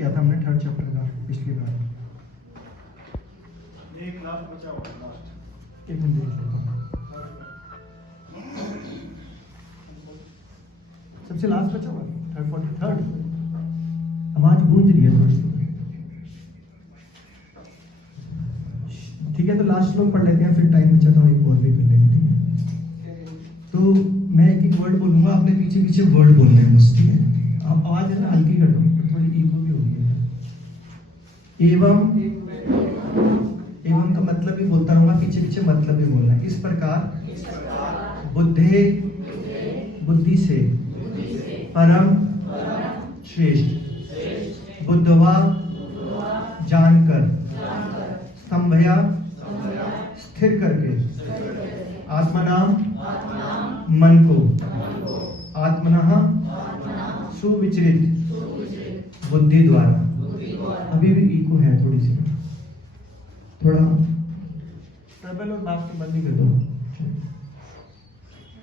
किया था हमने थर्ड चैप्टर का पिछली बार। एक लास्ट बचा हुआ लास्ट। एक मिनट देख लेता हूँ। सबसे लास्ट बचा हुआ थर्ड आवाज गूंज रही है थोड़ी सी। ठीक है, तो लास्ट लोग पढ़ लेते हैं, फिर टाइम बचा तो एक और भी कर लेंगे। ठीक है, तो मैं एक एक वर्ड बोलूंगा, आपने पीछे पीछे वर्ड बोलने हैं बस। ठीक है, आप आवाज है ना हल्की कर दो, थोड़ी इको भी होगी। एवं एवं का मतलब भी बोलता रहूंगा, पीछे पीछे मतलब भी बोलना है। इस प्रकार बुद्धे बुद्धि से परम श्रेष्ठ बुद्धवा जानकर स्तंभया स्थिर करके आत्मनाम मन को आत्मनः सुविचरित बुद्धि द्वारा। अभी भी इको है थोड़ी सी, थोड़ा ट्रबल और बात को बंद ही कर दो।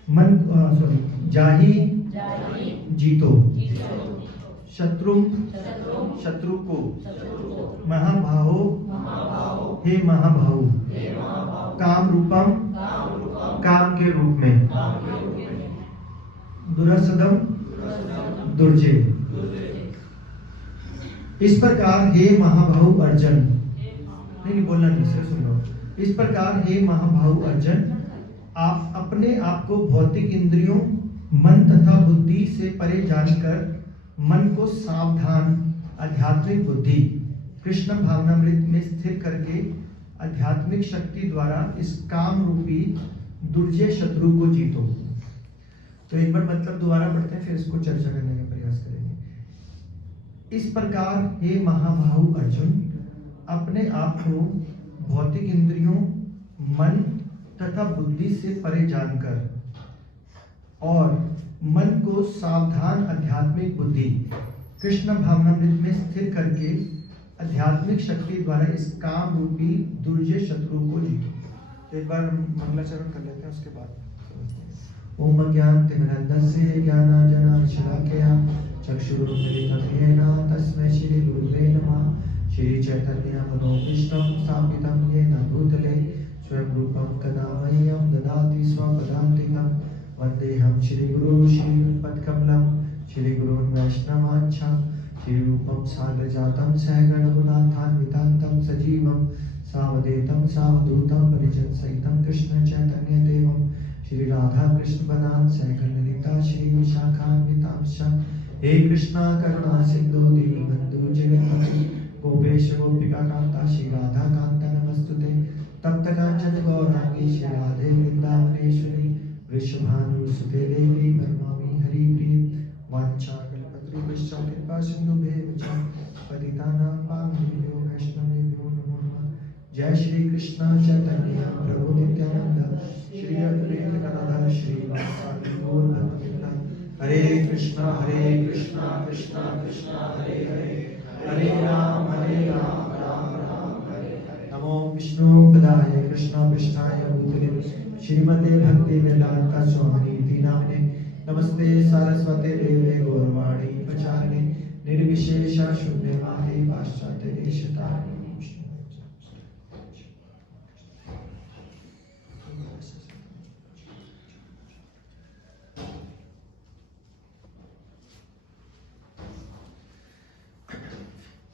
मन सॉरी जाही जीतो शत्रु को महाभाहो हे महाभाहु काम रूपम काम के रूप में दुरसदम दुर्जे। इस प्रकार हे महाभाहु अर्जुन, नहीं बोलना नहीं, सिर्फ सुन लो। इस प्रकार हे महाभाहु अर्जुन, आप अपने आप को भौतिक इंद्रियों मन तथा बुद्धि से परे जानकर मन को सावधान आध्यात्मिक बुद्धि कृष्ण भावनामृत में स्थिर करके आध्यात्मिक शक्ति द्वारा इस काम रूपी दुर्जय शत्रु को जीतो। तो एक बार मतलब दोबारा पढ़ते हैं, फिर इसको चर्चा करने का प्रयास करेंगे। इस प्रकार हे महाभाहु अर्जुन, अपने आप को भौतिक इंद्रियों मन तथा बुद्धि से परे जानकर और मन को सावधान आध्यात्मिक बुद्धि कृष्ण भावनामृत में स्थिर करके आध्यात्मिक शक्ति द्वारा इस काम रूपी दुर्जय शत्रु को जीतो। तो एक बार मंगलाचरण कर लेते हैं, उसके बाद ओम अज्ञानतिमिरन्धस्य ज्ञानांजनशलाकया चक्षुरुन्मीलितं येन तस्मै श्री गुरुवे नमः। श्री चैतन्य मनोभीष्टं स्थापितं येन भूतले स्वयं रूपं कदा मह्यं ददाति स्वपदान्तिकं। वन्देऽहं श्रीगुरुं श्रीपदकमलं श्रीगुरून् वैष्णवांश्च श्रीरूपं साग्रजातं सहगणगुणान्वितं सजीवं सावधूतं सावधूतं परिजनसहितं कृष्ण चैतन्यदेवं श्री राधा कृष्ण पदान् सहगणललिता श्री विशाखान्वितांश्च। हे कृष्णा करुणा सिंधु दीनबन्धु जगत्पते गोपेश गोपिका कांता श्री राधा कांत नमस्तुते। तप्त कांचन गौरांगी श्री राधे वृंदावनेश्वरी वृषभानुसुते देवी परमामि हरिप्रिये। वाञ्छाकल्पतरुभ्यश्च कृपा सिन्धुभ्येव च पतितानां पावनेभ्यो वैष्णवेभ्यो नमो नमः। जय श्री कृष्ण चैतन्य प्रभु नित्यानंद श्री अद्वैत गदाधर श्रीवासादि गौर भक्तवृंद। हरे कृष्णा कृष्णा कृष्णा हरे हरे, हरे राम राम राम हरे हरे। नमो विष्णुपदाय कृष्णपृष्ठाय भूतले श्रीमते भक्ति वेदांत स्वामिनीति नामिने। नमस्ते सारस्वते देवे गौरवाणी प्रचारिणे निर्विशेष शून्यवादी पाश्चात्य देशतारिणे।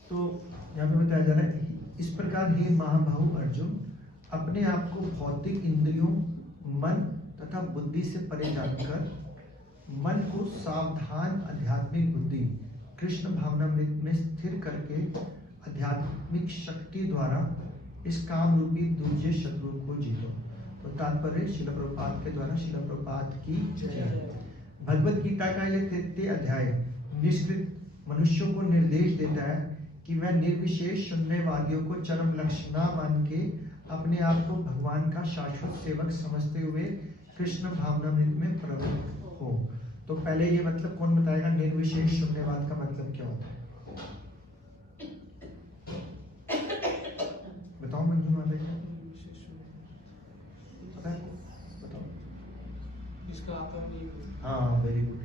तो यहाँ पे बताया जा रहा है कि इस प्रकार हे महाबाहु अर्जुन, अपने आप को भौतिक इंद्रियों मन तथा बुद्धि से परे जानकर मन को सावधान आध्यात्मिक बुद्धि कृष्ण भावनामृत में स्थिर करके आध्यात्मिक शक्ति द्वारा इस काम रूपी दुर्जय शत्रु को जीतो। तो तात्पर्य शिल प्रभुपाद के द्वारा शिल प्रभुपाद की जय। भगवत गीता का यह 33 अध्याय निष्कृत मनुष्यों को निर्देश देता है कि वह निर्विशेष शून्यवादियों को चरम लक्ष्य न मान के अपने आप को भगवान का शाश्वत सेवक समझते हुए कृष्ण भावनामृत में प्रवृत्त हो। तो पहले ये मतलब कौन बताएगा, निर्विशेष शून्यवाद का मतलब क्या होता है? बताओ मंजू माता जी, पता है? बताओ। जिसका आकार नहीं है। हाँ, वेरी गुड।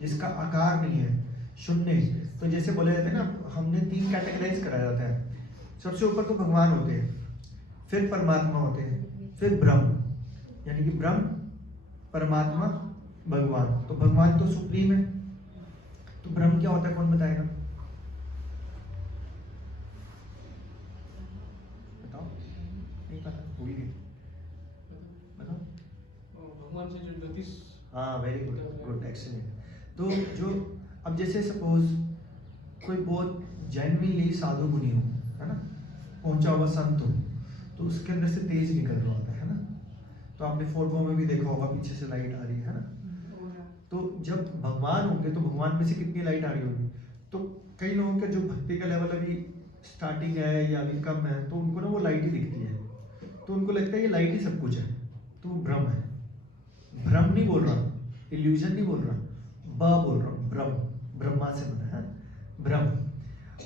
जिसका आकार नहीं है, शून्य तो जैसे बोले जाते हैं ना, हमने 3 कैटेगराइज कराया जाता है। सबसे ऊपर तो भगवान होते हैं, फिर परमात्मा होते हैं, फिर ब्रह्म, यानी कि ब्रह्म, परमात्मा, भगवान। तो भगवान तो सुप्रीम है, तो ब्रह्म क्या होता है कौन बताएगा? बताओ, नहीं पता, भूल गए, बताओ। भगवान से जो गति हाँ, वेरी गुड, गुड, एक्सीलेंट। तो जो अब जैसे सपोज कोई बहुत जेन्युइनली साधु मुनि हो, है ना, पहुंचा हुआ संत हो, तो उसके अंदर से तेज निकल रहा होता है ना। तो आपने फोटो में भी देखा होगा, पीछे से लाइट आ रही है ना। तो जब भगवान होंगे तो भगवान में से कितनी लाइट आ रही होगी? तो कई लोगों का जो भक्ति का लेवल अभी स्टार्टिंग है या अभी कम है, तो उनको ना वो लाइट ही दिखती है, तो उनको लगता है ये लाइट ही सब कुछ है, तो वो भ्रम है। भ्रम नहीं बोल रहा, इल्यूजन नहीं बोल रहा, बोल रहा हूँ, ब्रह्म, ब्रह्मा से बना है, ब्रह्म।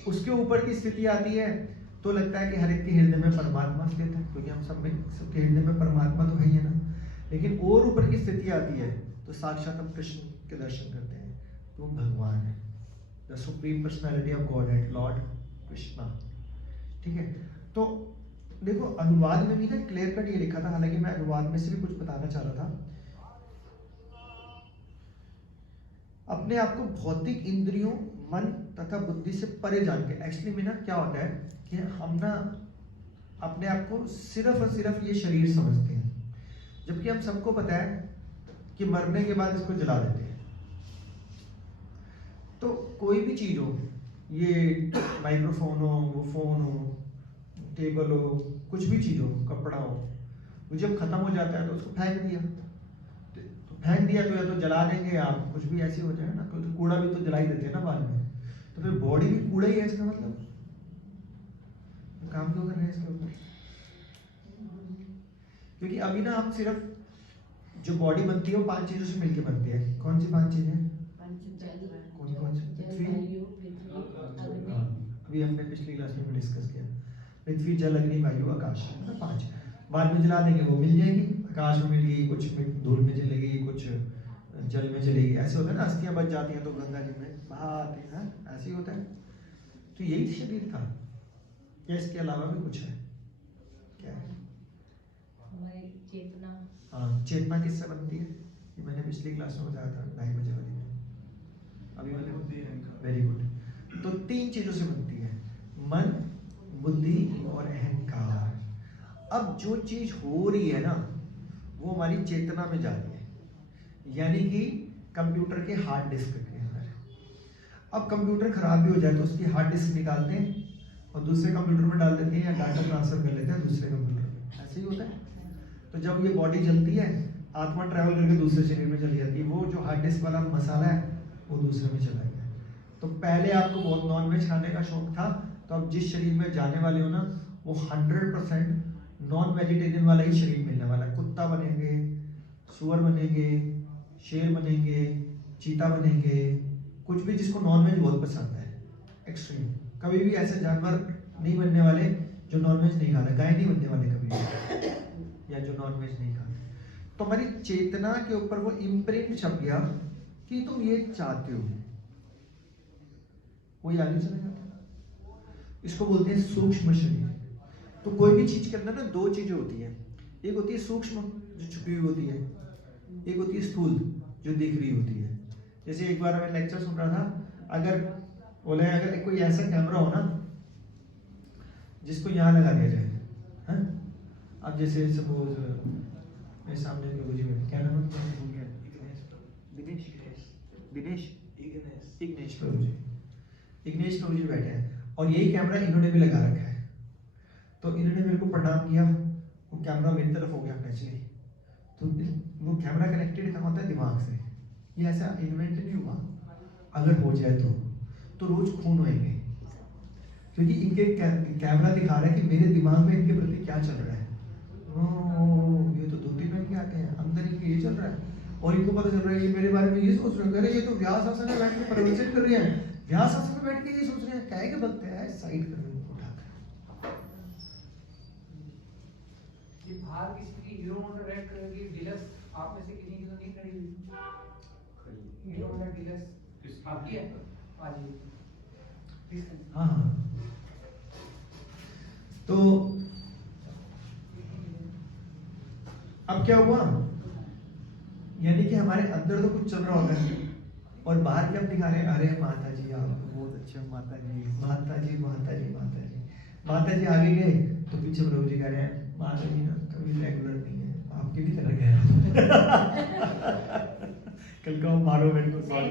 उसके ऊपर की स्थिति आती है तो लगता है कि हर एक के हृदय में परमात्मा स्थित है, क्योंकि हम सब में, सबके हृदय में परमात्मा तो है ही है ना। लेकिन और ऊपर की स्थिति आती है तो साक्षात हम कृष्ण के दर्शन करते हैं, तो भगवान है, the supreme personality of God and Lord Krishna. ठीक है, तो देखो अनुवाद में भी ना क्लियर कट ये लिखा था, हालांकि मैं अनुवाद में से भी कुछ बताना चाह रहा था। अपने आप को भौतिक इंद्रियों, मन तथा बुद्धि से परे जान के, एक्चुअली में ना क्या होता है कि हम ना अपने आप को सिर्फ और सिर्फ ये शरीर समझते हैं, जबकि हम सबको पता है कि मरने के बाद इसको जला देते हैं। तो कोई भी चीज हो, ये माइक्रोफोन हो, वो फोन हो, टेबल हो, कुछ भी चीज हो, कपड़ा हो, वो जब खत्म हो जाता है तो उसको फेंक दिया, तो फेंक दिया तो या तो जला देंगे आप, कुछ भी ऐसे हो जाए ना, क्योंकि कूड़ा भी तो जला ही देते हैं ना बाद में। तो फिर बॉडी भी कूड़ा ही है, इसका मतलब काम क्यों कर रहे हैं इसके ऊपर? क्योंकि अभी ना हम सिर्फ जो बॉडी बनती है वो 5 चीजों से मिलकर बनती है। कौन सी 5 चीजें? कौन कौन सी? अभी हमने पिछली क्लास में डिस्कस किया, पृथ्वी, जल, अग्नि, वायु, आकाश, मतलब 5। बाद में जला देंगे, वो मिल जाएगी, आकाश में मिल गई, कुछ धूल में जलेगी, कुछ जल में जलेगी, ऐसे होता है ना। अस्थियां बच जाती हैं तो गंगा जी में बहाते हैं, ऐसे ही होता है। तो यही शरीर था या इसके अलावा भी कुछ है? क्या है? हमारी चेतना। हाँ, चेतना किससे बनती है? ये मैंने पिछली क्लास में बताया था, 2:30 बजे वाली में। अभी मैंने, वेरी गुड। तो 3 चीजों से बनती है, मन, बुद्धि और अहंकार। अब जो चीज हो रही है ना, वो हमारी चेतना में जा रही है, यानी कि कंप्यूटर के हार्ड डिस्क के अंदर। अब कंप्यूटर खराब भी हो जाए तो उसकी हार्ड डिस्क निकालते हैं और दूसरे कंप्यूटर में डाल देते हैं, या डाटा ट्रांसफर कर लेते हैं दूसरे कंप्यूटर में, ऐसे ही होता है। तो जब ये बॉडी जलती है, आत्मा ट्रैवल करके दूसरे शरीर में चली जाती है, वो जो हार्ड डिस्क वाला मसाला है वो दूसरे में चला गया। तो पहले आपको बहुत नॉनवेज खाने का शौक था, तो अब जिस शरीर में जाने वाले हो ना, वो 100% नॉन वेजिटेरियन वाला ही शरीर मिलने वाला है। कुत्ता बनेंगे, सुअर बनेंगे, शेर बनेंगे, चीता बनेंगे, कुछ भी जिसको नॉनवेज बहुत पसंद है, एक्सट्रीम। कभी भी ऐसे जानवर नहीं बनने वाले जो नॉनवेज नहीं खाते, गाय नहीं बनने वाले कभी भी, या जो नॉनवेज नहीं खाते। तो हमारी चेतना के ऊपर वो इम्प्रिंट छप गया कि तुम ये चाहते हो, वो आगे चले जाता है। इसको बोलते हैं सूक्ष्म शरीर। तो कोई भी चीज के अंदर ना 2 चीजें होती है, एक होती है सूक्ष्म जो छुपी हुई होती है, एक होती है स्थूल जो दिख रही होती है। जैसे एक बार मैं लेक्चर सुन रहा था, अगर बोले अगर कोई ऐसा कैमरा हो ना जिसको यहाँ लगा दिया जाए, हाँ? अब जैसे सपोज मेरे सामने गुरुजी बैठे, क्या नाम है? दिनेश, दिनेश, इग्नेश प्रभु जी, इग्नेश प्रभु जी बैठे हैं और यही कैमरा इन्होंने भी लगा रखा है। तो इन्होंने मेरे को प्रणाम किया, वो कैमरा मेरी तरफ हो गया नेचुरली। तो वो कैमरा कनेक्टेड कहाँ होता है? दिमाग से। ये ऐसा इन्वेंट नहीं हुआ, अगर हो जाए तो रोज खून होएंगे, क्योंकि इनके कैमरा दिखा रहा है कि मेरे दिमाग में इनके प्रति क्या चल रहा है। ये तो 2-3 मिनट के आते हैं, अंदर इनके ये चल रहा है, और इनको पता चल रहा है ये मेरे बारे में ये सोच रहे हैं, अरे ये तो व्यास आसन में बैठ के प्रवचन कर रहे हैं, व्यास आसन में बैठ के ये सोच रहे हैं, क्या के भक्त है, साइड कर रहे हैं उठाकर। ये बाहर किसी की हीरो होंडा रेड कलर की डीलक्स आप में से किसी की तो नहीं खड़ी हुई? हीरो होंडा डीलक्स आपकी है? हाँ जी। हाँ हाँ। तो अब क्या हुआ, यानी कि हमारे अंदर तो कुछ चल रहा होता है और बाहर क्या दिखा रहे हैं, अरे माता जी आप बहुत अच्छे हो, माता जी माता जी माता जी माता जी। माता जी आगे गए तो पीछे प्रभु जी कह रहे हैं माता जी ना कभी रेगुलर नहीं है, आपके भी तरह कह रहा कल का मारो मेरे को सॉरी।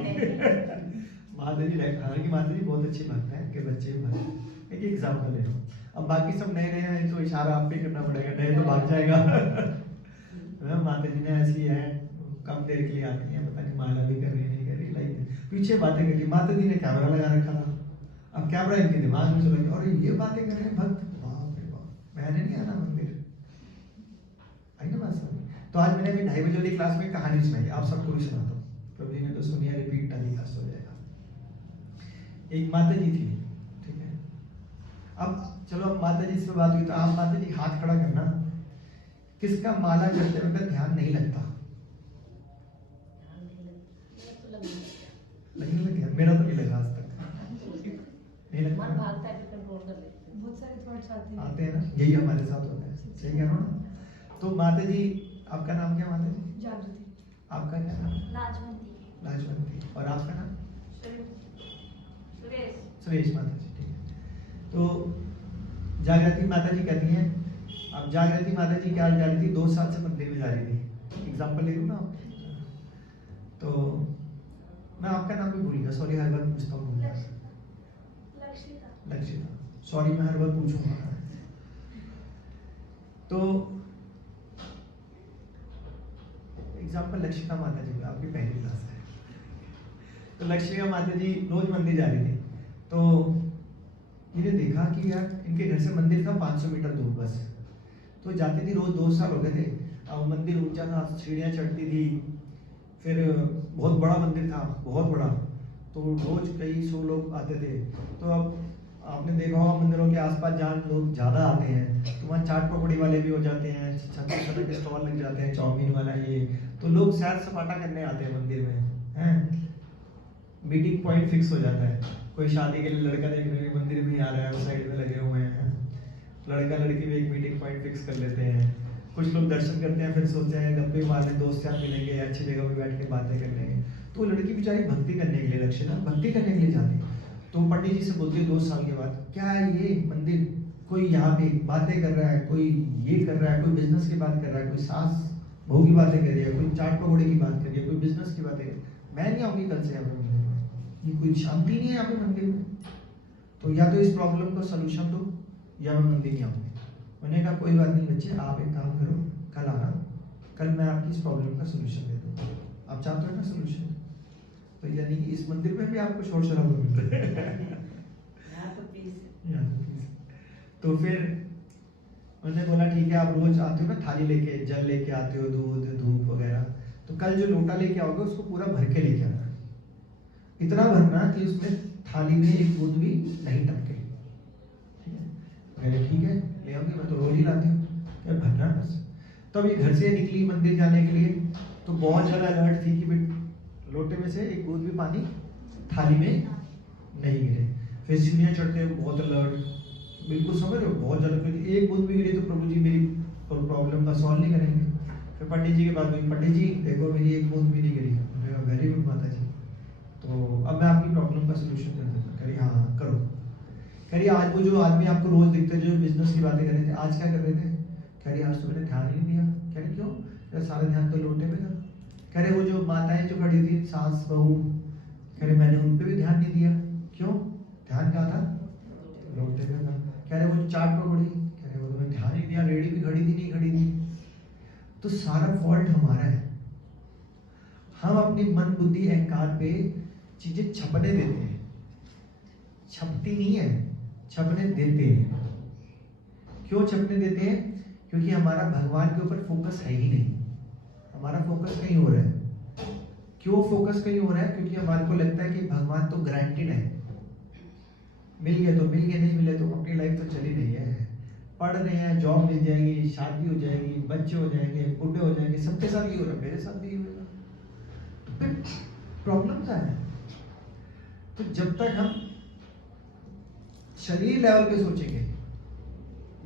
माता जी हालांकि माता जी बहुत अच्छी बात है कि बच्चे भी भागे। एक एग्जाम्पल ले लो, अब बाकी सब नए नए हैं तो इशारा आप पे करना पड़ेगा, नए तो भाग जाएगा। माता जी ने ऐसी है, कम देर के लिए आती है, पता नहीं माला भी कर रही है नहीं कर रही, लाइक पीछे बातें कर रही। माता जी ने कैमरा लगा रखा था, अब कैमरा इनके दिमाग में चला गया और ये बातें कर रहे हैं भक्त, बाप रे बाप, मैंने नहीं आना मंदिर। आई ना बात समझ। तो आज मैंने अभी 2:30 बजे वाली क्लास में कहानी सुनाई, आप सबको भी सुनाता हूँ, प्रभु जी ने तो सुनिया, रिपीट टेलीकास्ट हो जाएगा। एक माता जी थी, ठीक है। अब चलो अब माता जी से बात हुई तो आप माता जी हाथ खड़ा करना, किसका माला करते वक्त ध्यान नहीं लगता? नहीं लग गया, मेरा तो नहीं लगा आज तक, नहीं लगता। मन भागता है कंट्रोल कर लेते हैं। बहुत सारे थॉट्स आते हैं। आते हैं ना, यही हमारे साथ होता है, सही कह रहा हूँ ना। तो माता जी, आपका नाम क्या माता जी? जागृति। आपका क्या नाम? लाजवंती। लाजवंती। और आपका नाम? सुरेश। सुरेश माता जी, ठीक है। तो जागृति माता जी कहती हैं, अब जागृति माता जी क्या जा रही थी, 2 साल से मंदिर में जा रही थी, एग्जाम्पल ले लूँ ना। तो मैं आपका नाम भी भूल गया, सॉरी, हर बार पूछता हूँ। लक्षिता, सॉरी मैं हर बार पूछूंगा। तो एग्जाम्पल लक्षिता माता जी, आपकी पहली क्लास है। तो लक्षिता माता जी रोज मंदिर जा रही थी, तो मैंने देखा कि यार इनके घर से मंदिर था 500 मीटर दूर बस, तो जाती थी रोज, 2 साल हो गए थे। अब मंदिर ऊंचा था, सीढ़ियाँ चढ़ती थी, फिर बहुत बड़ा मंदिर था, बहुत बड़ा, तो रोज कई 100 लोग आते थे। तो अब आपने देखा होगा मंदिरों के आसपास जहाँ लोग ज़्यादा आते हैं तो वहाँ चाट पकौड़ी वाले भी हो जाते हैं, छत के स्टॉल लग जाते हैं, चाउमीन वाला ये, तो लोग सैर सपाटा करने आते हैं मंदिर में, हैं। मीटिंग पॉइंट फिक्स हो जाता है, कोई शादी के लिए लड़का देखने के लिए मंदिर में आ रहा है, साइड में लगे हुए हैं, लड़का लड़की भी एक मीटिंग पॉइंट फिक्स कर लेते हैं। कुछ लोग दर्शन करते हैं, फिर सोचते हैं गप्पे मारने, दोस्त यार मिलेंगे, अच्छी जगह पे बैठ के बातें कर लेंगे। तो लड़की बेचारी भक्ति करने के लिए, लक्ष्य भक्ति करने के लिए जाती है। तो पंडित जी से बोलती है 2 साल के बाद, क्या है ये मंदिर, कोई यहाँ पे बातें कर रहा है, कोई ये कर रहा है, कोई बिजनेस की बात कर रहा है, कोई सास बहू की बातें कर रही है, कोई चाट पकौड़े की बात कर रही है, कोई बिजनेस की बातें कर रही है, मैं नहीं आऊँगी कल से यहाँ पे मंदिर में, ये कोई शांति नहीं है यहाँ पे मंदिर में। तो या तो इस प्रॉब्लम का सोल्यूशन दो या मैं मंदिर नहीं आऊँगी। मैंने कहा कोई बात नहीं बच्चे, आप एक काम करो, कल आना, कल मैं आपकी इस प्रॉब्लम का सोल्यूशन दे दूँगा। आप चाहते हो ना सोल्यूशन? तो यानी कि इस मंदिर में भी आपको शोर शराबा मिल रहा है। तो फिर मैंने बोला ठीक है, आप रोज आते हो ना थाली लेके, जल लेके आते हो, दूध धूप वगैरह, तो कल जो लोटा लेके आओगे उसको पूरा भर के लेके आना, इतना भरना कि उसमें थाली में एक बूंद भी नहीं टपके, ठीक है? मैंने ठीक है ले आओगे, मैं तो रोज ही लाती हूँ, क्या भरना बस। तब ये घर से निकली मंदिर जाने के लिए, तो बहुत ज़्यादा अलर्ट थी कि लोटे में से एक बूंद भी पानी थाली में नहीं गिरे। फिर सीढ़ियाँ चढ़ते हुए बहुत अलर्ट, बिल्कुल समझ रहे हो, बहुत ज़्यादा, क्योंकि एक बूंद भी गिरी तो प्रभु जी मेरी प्रॉब्लम का सॉल्व नहीं करेंगे। फिर पंडित जी के पास गई, पंडित जी देखो मेरी एक बूंद भी नहीं गिरी। मैंने कहा वेरी गुड माता जी, तो अब मैं आपकी प्रॉब्लम का सोल्यूशन कर देता हूँ। कह रही हाँ करो। कह रही आज वो जो आदमी आपको रोज दिखते जो बिजनेस की बातें कर रहे थे, आज क्या कर रहे थे? कह रही आज तो मैंने ध्यान ही नहीं दिया। कह रही क्यों? सारा ध्यान तो लोटे में था। कह रहे वो जो माताएं जो खड़ी थी, सास बहू, कह रहे मैंने उन पे भी ध्यान नहीं दिया। क्यों? ध्यान क्या था? लोटे में था। कह रहे वो चाट पकौड़ी, कह रहे वो तो मैंने ध्यान ही दिया, रेडी भी खड़ी थी नहीं खड़ी थी। तो सारा फॉल्ट हमारा है, हम अपनी मन बुद्धि अहंकार पे चीजें छपने देते हैं। छपती नहीं है, छपने देते हैं। क्यों छपने देते हैं? क्योंकि हमारा भगवान के ऊपर फोकस है ही नहीं, हमारा फोकस कहीं हो रहा है। क्यों फोकस कहीं हो रहा है? क्योंकि हमारे को लगता है कि भगवान तो गारंटीड है, मिल गए तो मिल गए, नहीं मिले तो अपनी लाइफ तो चली रही है। पढ़ रहे हैं, जॉब मिल जाएगी, शादी हो जाएगी, बच्चे हो जाएंगे, बूढ़े हो जाएंगे, सबके साथ ये हो रहा है, मेरे साथ भी ये होगा। तो फिर प्रॉब्लम क्या है? तो जब तक हम शरीर लेवल पे सोचेंगे,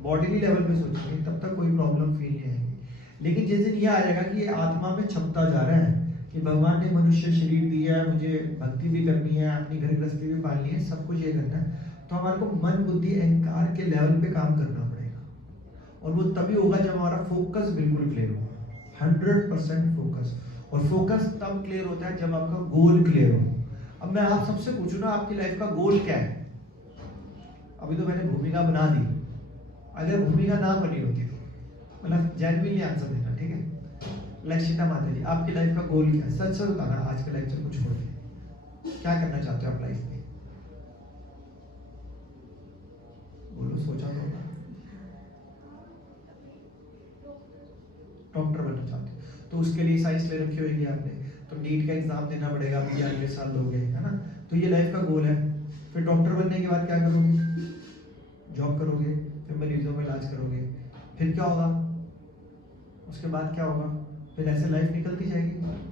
बॉडी लेवल पे सोचेंगे, तब तक कोई प्रॉब्लम फील नहीं आएगी। लेकिन जिस दिन ये आ जाएगा कि ये आत्मा में छपता जा रहा है कि भगवान ने मनुष्य शरीर दिया है, मुझे भक्ति भी करनी है, अपनी घर गृहस्थी भी पालनी है, सब कुछ ये करना है, तो हमारे को मन बुद्धि अहंकार के लेवल पे काम करना पड़ेगा। और वो तभी होगा जब हमारा फोकस बिल्कुल क्लियर होगा, 100% फोकस। और फोकस तब क्लियर होता है जब आपका गोल क्लियर हो। अब मैं आप सबसे पूछूं ना, आपकी लाइफ का गोल क्या है? अभी तो मैंने भूमिका बना दी, अगर भूमिका ना बनी होती तो मतलब जेन्युइनली आंसर देना, ठीक है? लक्षिता माता जी, आपकी लाइफ का गोल क्या है? सच सच बताना, आज के लेक्चर को छोड़ के क्या करना चाहते हो आप लाइफ में? बोलो, सोचा तो होगा। डॉक्टर बनना चाहते हो तो उसके लिए साइंस ले रखी होगी आपने, तो नीट का एग्जाम देना पड़ेगा, अभी अगले साल दोगे, है ना? तो ये लाइफ का गोल है। फिर डॉक्टर बनने के बाद क्या करोगे? जॉब करोगे, फिर मरीजों का इलाज करोगे, फिर क्या होगा? उसके बाद क्या होगा? फिर ऐसे लाइफ निकलती जाएगी,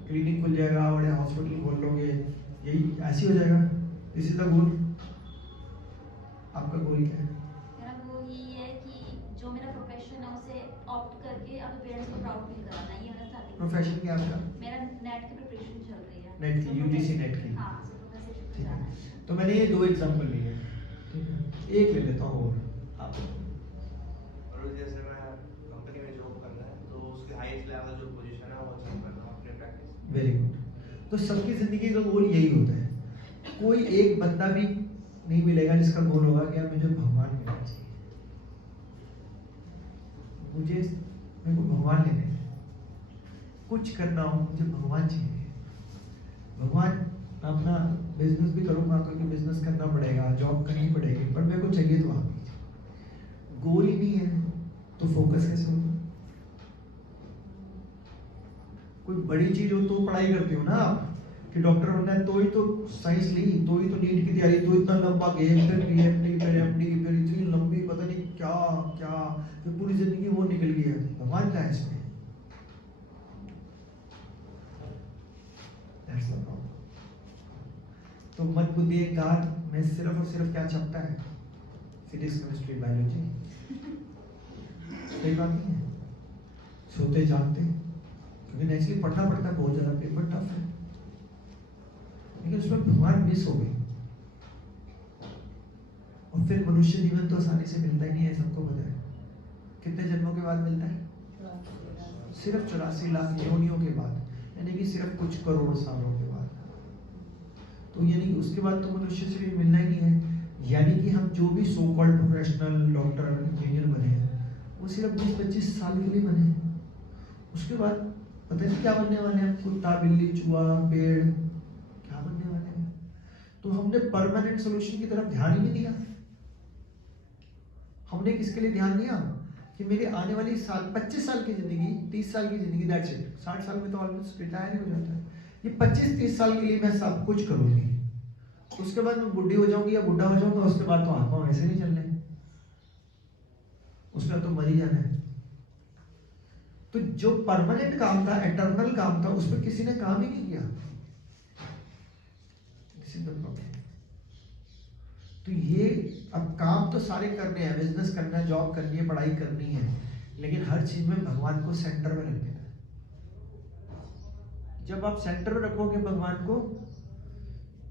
क्लिनिक खुल जाएगा, बड़े हॉस्पिटल खोल लोगे, यही ऐसे हो जाएगा। This is the goal. आपका गोल क्या है? मेरा गोल यही है कि जो मेरा प्रोफेशन है उसे ऑप्ट करके अपने पेरेंट्स को प्राउड फील कराना, ये मेरा स्टार्टिंग। प्रोफेशन क्या है आपका? मेरा नेट की प्रिपरेशन चल रही है। नेट की, यूजीसी नेट की। हाँ, सो प्रोफेसर ठीक जाना है, है। तो मैंने ये दो एग्जांपल लिए हैं, ठीक है? एक ले लेता हूँ और आप। और जैसे मैं कंपनी में जॉब करना है तो उसके हाईएस्ट लेवल जो पोजीशन है वो अचीव करना है अपने प्रैक्टिस। Very good. तो सबकी जिंदगी का गोल यही होता है। कोई एक बंदा भी नहीं मिलेगा जिसका गोल होगा कि यार मुझे भगवान मिलना चाहिए, मुझे मेरे को भगवान लेने हैं, कुछ करना हो मुझे भगवान चाहिए। भगवान, अपना बिजनेस भी करूंगा क्योंकि बिजनेस करना पड़ेगा, जॉब करनी पड़ेगी, पर मेरे को चाहिए तो आप ही। गोल ही नहीं है तो फोकस कैसे होगा? कोई बड़ी चीज हो तो पढ़ाई करते हो ना आप, कि डॉक्टर बनना है तो ही तो साइंस ली, तो ही तो नीट की तैयारी, तो इतना लंबा गेम, फिर पीएचडी, फिर एमडी, फिर इतनी लंबी पता नहीं क्या क्या, फिर पूरी जिंदगी वो निकल गई है। भगवान क्या है इसमें? That's the problem. तो मन बुद्धि अहंकार में सिर्फ और सिर्फ क्या छपता है? Physics, chemistry, biology. सही बात नहीं है? सोते जागते, क्योंकि नेचुरली पढ़ना पड़ता है, बहुत ज्यादा पेपर टफ है, लेकिन उसमें भगवान मिस हो गई। और फिर मनुष्य जीवन तो आसानी से मिलता ही नहीं है, सबको पता है। कितने जन्मों के बाद मिलता है? सिर्फ 84 लाख योनियों के बाद, यानी कि सिर्फ कुछ करोड़ सालों के बाद। तो यानी कि उसके बाद तो मनुष्य शरीर मिलना ही नहीं है। यानी कि हम जो भी so called professional doctor, engineer बने हैं, वो सिर्फ 20-25 साल के लिए बने हैं। उसके बाद पता नहीं क्या बनने वाले हैं, कुत्ता, बिल्ली, चूहा, पेड़, क्या बनने वाले हैं। तो हमने परमानेंट सोल्यूशन की तरफ ध्यान ही नहीं दिया। हमने किसके लिए ध्यान दिया कि मेरी आने वाली साल 25 साल की जिंदगी, 30 साल की जिंदगी, दैट्स इट। 60 साल में तो ऑलमोस्ट रिटायर ही हो जाता है। ये 25-30 साल के लिए मैं सब कुछ करूंगी, उसके बाद मैं बुढ़ी हो जाऊंगी या बुढ़ा हो जाऊंगा, उसके बाद तो आत्मा वैसे नहीं चलने, उसके बाद तो मर ही जाना है। तो जो परमानेंट काम था, एटर्नल काम था, उस पर किसी ने काम ही नहीं किया। This is the problem. तो ये अब काम तो सारे करने हैं, बिजनेस करना है, जॉब करनी है, पढ़ाई करनी है, लेकिन हर चीज में भगवान को सेंटर में रखना है। जब आप सेंटर में रखोगे भगवान को,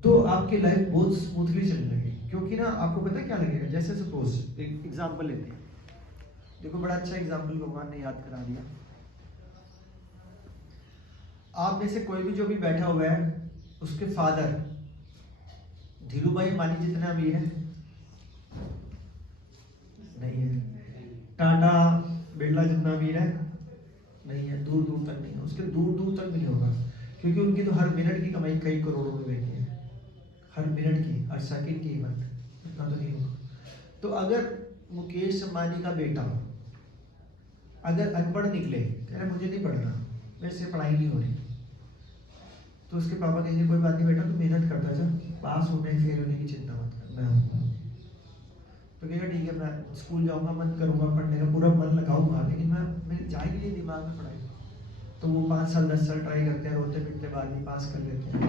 तो आपकी लाइफ बहुत स्मूथली चलने लगेगी। क्योंकि ना आपको पता है क्या लगेगा, जैसे सपोज एक एग्जांपल लेते हैं, देखो बड़ा अच्छा एग्जांपल भगवान ने याद करा दिया। आप में से कोई भी जो भी बैठा हुआ है, उसके फादर धीरू भाई अंबानी जितना अमीर है नहीं है, टाटा बिरला जितना अमीर है नहीं है, दूर दूर तक नहीं है, उसके दूर दूर तक नहीं होगा, क्योंकि उनकी तो हर मिनट की कमाई कई करोड़ों रुपए की है, हर मिनट की, हर सेकंड की कीमत, इतना तो नहीं होगा। तो अगर मुकेश अंबानी का बेटा अगर अनपढ़ निकले, कह रहे मुझे नहीं पढ़ना, मेरे से पढ़ाई नहीं हो रही, तो उसके पापा कहेंगे कोई बात नहीं बेटा, तू मेहनत करता जा, पास होने फेल होने की चिंता मत कर, मैं हूँ। तो कहेगा ठीक है, मैं स्कूल जाऊंगा, मन करूंगा पढ़ने का, पूरा मन लगाऊंगा, लेकिन मैं मेरे जाएगी नहीं दिमाग में पढ़ाई। तो वो 5 साल 10 साल ट्राई करते हैं, रोते पीटते बाद में पास कर लेते हैं।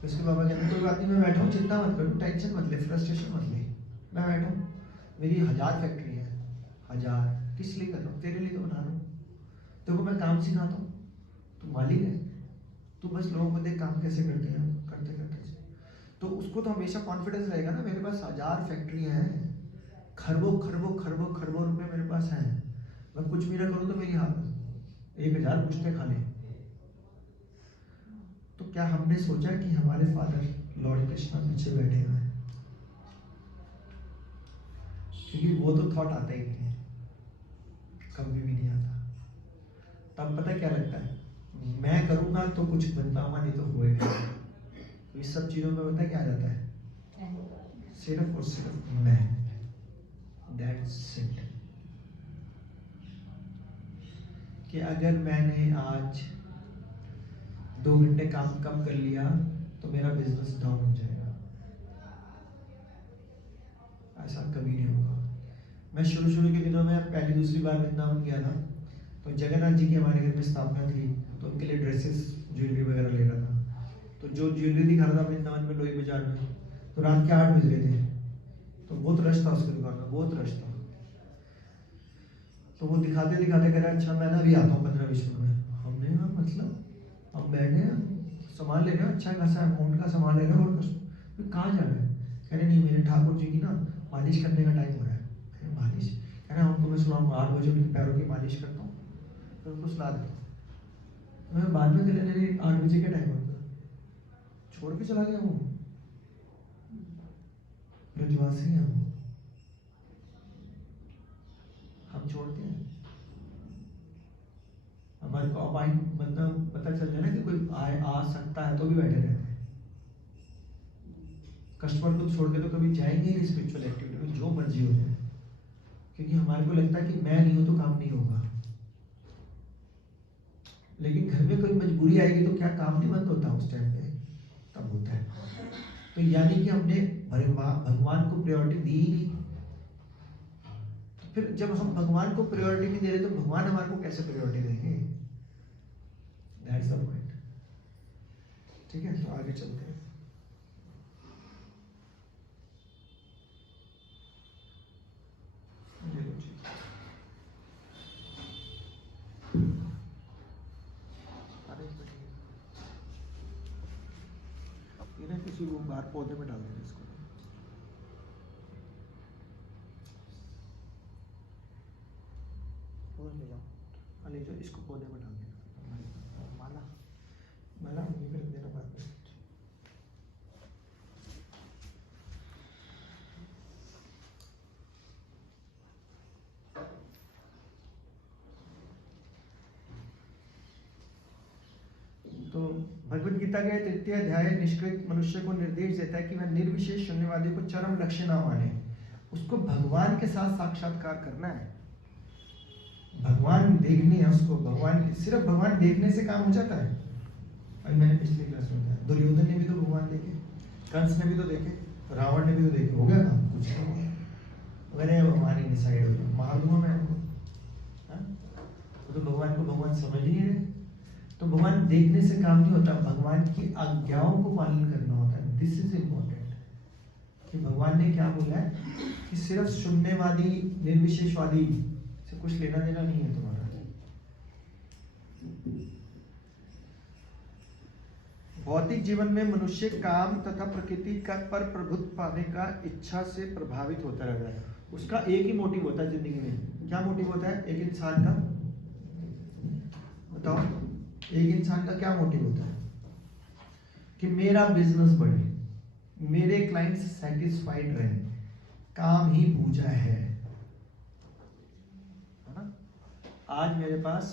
तो उसके पापा कहते हैं कोई बात नहीं, मैं बैठा हूँ, चिंता मत करूँ, टेंशन मत ले, फ्रस्ट्रेशन मत ले, मैं मेरी 1000 फैक्ट्री है, 1000 किस लिए कर रहा हूँ? तेरे लिए तो बना रहा हूँ। देखो मैं काम सिखाता हूँ, तू मालिक है, तू बस लोगों को देख काम कैसे करते हैं, करते करते तो उसको तो हमेशा कॉन्फिडेंस रहेगा ना, मेरे पास 1000 फैक्ट्रियाँ हैं, खरबों खरबों खरबों खरबों रुपए मेरे पास हैं, मैं कुछ भी ना करूँ तो मेरी हालत 1000 पुश्ते खा लें। तो क्या हमने सोचा कि हमारे फादर लॉर्ड कृष्णा पीछे बैठे हुए हैं? क्योंकि वो तो थॉट आता ही नहीं है, कभी भी नहीं आता। तब पता क्या लगता है, मैं करूंगा तो कुछ बन पाऊंगा, नहीं तो होएगा। तो इस सब चीजों में पता क्या आ जाता है, सिर्फ और सिर्फ मैं, दैट्स इट। कि अगर मैंने आज 2 घंटे काम कम कर लिया तो मेरा बिजनेस डाउन हो जाएगा, ऐसा कभी नहीं होगा। मैं शुरू के दिनों में पहली दूसरी बार वृंदावन गया था, तो जगन्नाथ जी की हमारे घर में स्थापना थी, तो उनके लिए ड्रेसेस ज्वेलरी वगैरह ले रहा था। तो जो ज्वेलरी दिखा रहा था वृंदावन में लोई बाजार में, तो रात के 8 बज गए थे, तो बहुत रश था उसकी दुकान में, बहुत रश था। तो वो दिखाते दिखाते कह रहा अच्छा मैं ना अभी आता हूँ 15-20 मिनट में। हमने कहा मतलब हम बैठे हैं सामान ले रहे हो, अच्छा खासा अमाउंट का सामान ले रहे हो, और कहाँ जा रहे हैं? कह रहे नहीं मेरे ठाकुर जी की ना मालिश करने का टाइम हो रहा है। कह रहे मालिश? कह रहे उनको मैं सुनाऊंगा 8 बजे उनके पैरों की मालिश करता हूँ, फिर उनको सुना देता हूँ। मैं बाद में चले नहीं 8 बजे का टाइम होगा, छोड़ के चला गया हूँ। ब्रजवासी हैं हम छोड़ते हैं, हमारे को मतलब पता चल जाए ना कि कोई आ सकता है तो भी बैठे रहते हैं। कस्टमर को छोड़ के तो कभी जाएंगे नहीं स्पिरिचुअल एक्टिविटी में, जो मर्जी हो जाए, क्योंकि हमारे को लगता है कि मैं नहीं हूं तो काम नहीं होगा। लेकिन घर में कोई मजबूरी आएगी तो क्या काम नहीं बंद होता उस टाइम पे? तब होता है। तो यानी कि हमने भगवान को प्रायोरिटी दी ही नहीं। तो फिर जब हम भगवान को प्रायोरिटी नहीं दे रहे तो भगवान हमारे को कैसे प्रायोरिटी देंगे? That's the point. ठीक है, तो आगे चलते हैं। किसी वो बाहर पौधे में डाल देंगे इसको। ले जाओ, ले जाओ, इसको पौधे में डाल देना। माला माला उन्हीं में रख देना बाद में। तो भगवद गीता के 3 अध्याय निष्कृत मनुष्य को निर्देश देता है कि वह निर्विशेष शून्यवादी को चरम लक्ष्य ना माने, उसको भगवान के साथ साक्षात्कार करना है। भगवान देखनी है उसको, भगवान की सिर्फ भगवान देखने से काम हो जाता है। और मैंने पिछली क्लास में बताया, दुर्योधन ने भी तो भगवान देखे, कंस ने भी तो देखे, रावण ने भी तो देखे, हो गया काम? कुछ नहीं हो गया। अरे भगवान ही डिसाइड हो गया, मार दूंगा मैं उनको। तो भगवान को भगवान समझ नहीं रहे। तो भगवान देखने से काम नहीं होता, भगवान की आज्ञाओं को पालन करना होता है। दिस इज इम्पोर्टेंट कि भगवान ने क्या बोला है कि सिर्फ शून्यवादी निर्विशेषवादी से कुछ लेना देना नहीं है तुम्हारा। भौतिक जीवन में मनुष्य काम तथा प्रकृति का पर प्रभुत्व पाने का इच्छा से प्रभावित होता रहता है। उसका एक ही मोटिव होता है जिंदगी में। क्या मोटिव होता है एक इंसान का? बताओ, एक इंसान का क्या मोटिव होता है? कि मेरा बिजनेस बढ़े, मेरे क्लाइंट्स सेटिस्फाइड रहे, काम ही पूजा है ना? आज मेरे पास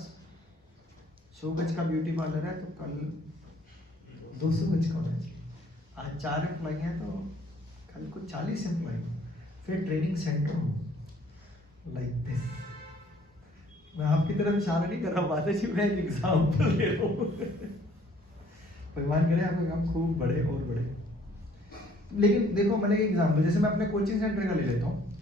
100 गज का ब्यूटी पार्लर है तो कल 200 गज का होना चाहिए। आज 4 एम्प्लॉय हैं तो कल को 40 एम्प्लॉय, फिर ट्रेनिंग सेंटर हो, लाइक दिस। मैं आपकी तरफ इशारा नहीं कर रहा, माता जी मैं एक एग्जाम्पल ले रहा हूँ। भगवान करे आपका काम खूब बढ़े और बढ़े। लेकिन देखो मैंने एक एग्जाम्पल, जैसे मैं अपने कोचिंग सेंटर का ले लेता हूँ,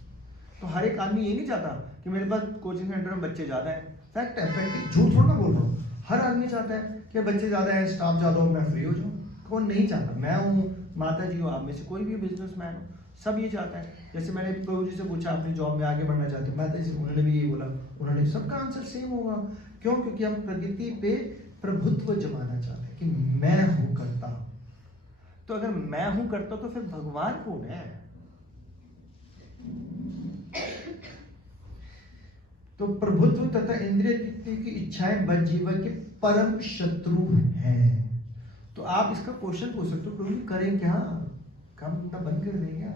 तो हर एक आदमी ये नहीं चाहता कि मेरे पास कोचिंग सेंटर में बच्चे ज़्यादा हैं। फैक्ट है, फैक्ट, झूठ थोड़ा बोल रहा हूँ। हर आदमी चाहता है कि बच्चे ज़्यादा हैं, स्टाफ ज़्यादा हो, मैं फ्री हो जाऊँ। कौन नहीं चाहता? मैं हूँ, माता जी हो, आप में से कोई भी बिजनेसमैन हो, सब ये चाहता है। जैसे मैंने प्रभु जी से पूछा अपनी जॉब में आगे बढ़ना चाहते हो, मैं तो उन्होंने भी यही बोला, उन्होंने सबका आंसर सेम होगा। क्यों? क्योंकि हम प्रगति पे प्रभुत्व जमाना चाहते हैं कि मैं हूं करता। तो अगर मैं हूं करता तो फिर भगवान कौन है? तो प्रभुत्व तथा इंद्रिय तृप्ति की इच्छाएं बद जीवन के परम शत्रु हैं। तो आप इसका क्वेश्चन पूछ सकते हो, प्रभु करें क्या? काम करना बंद कर दें क्या?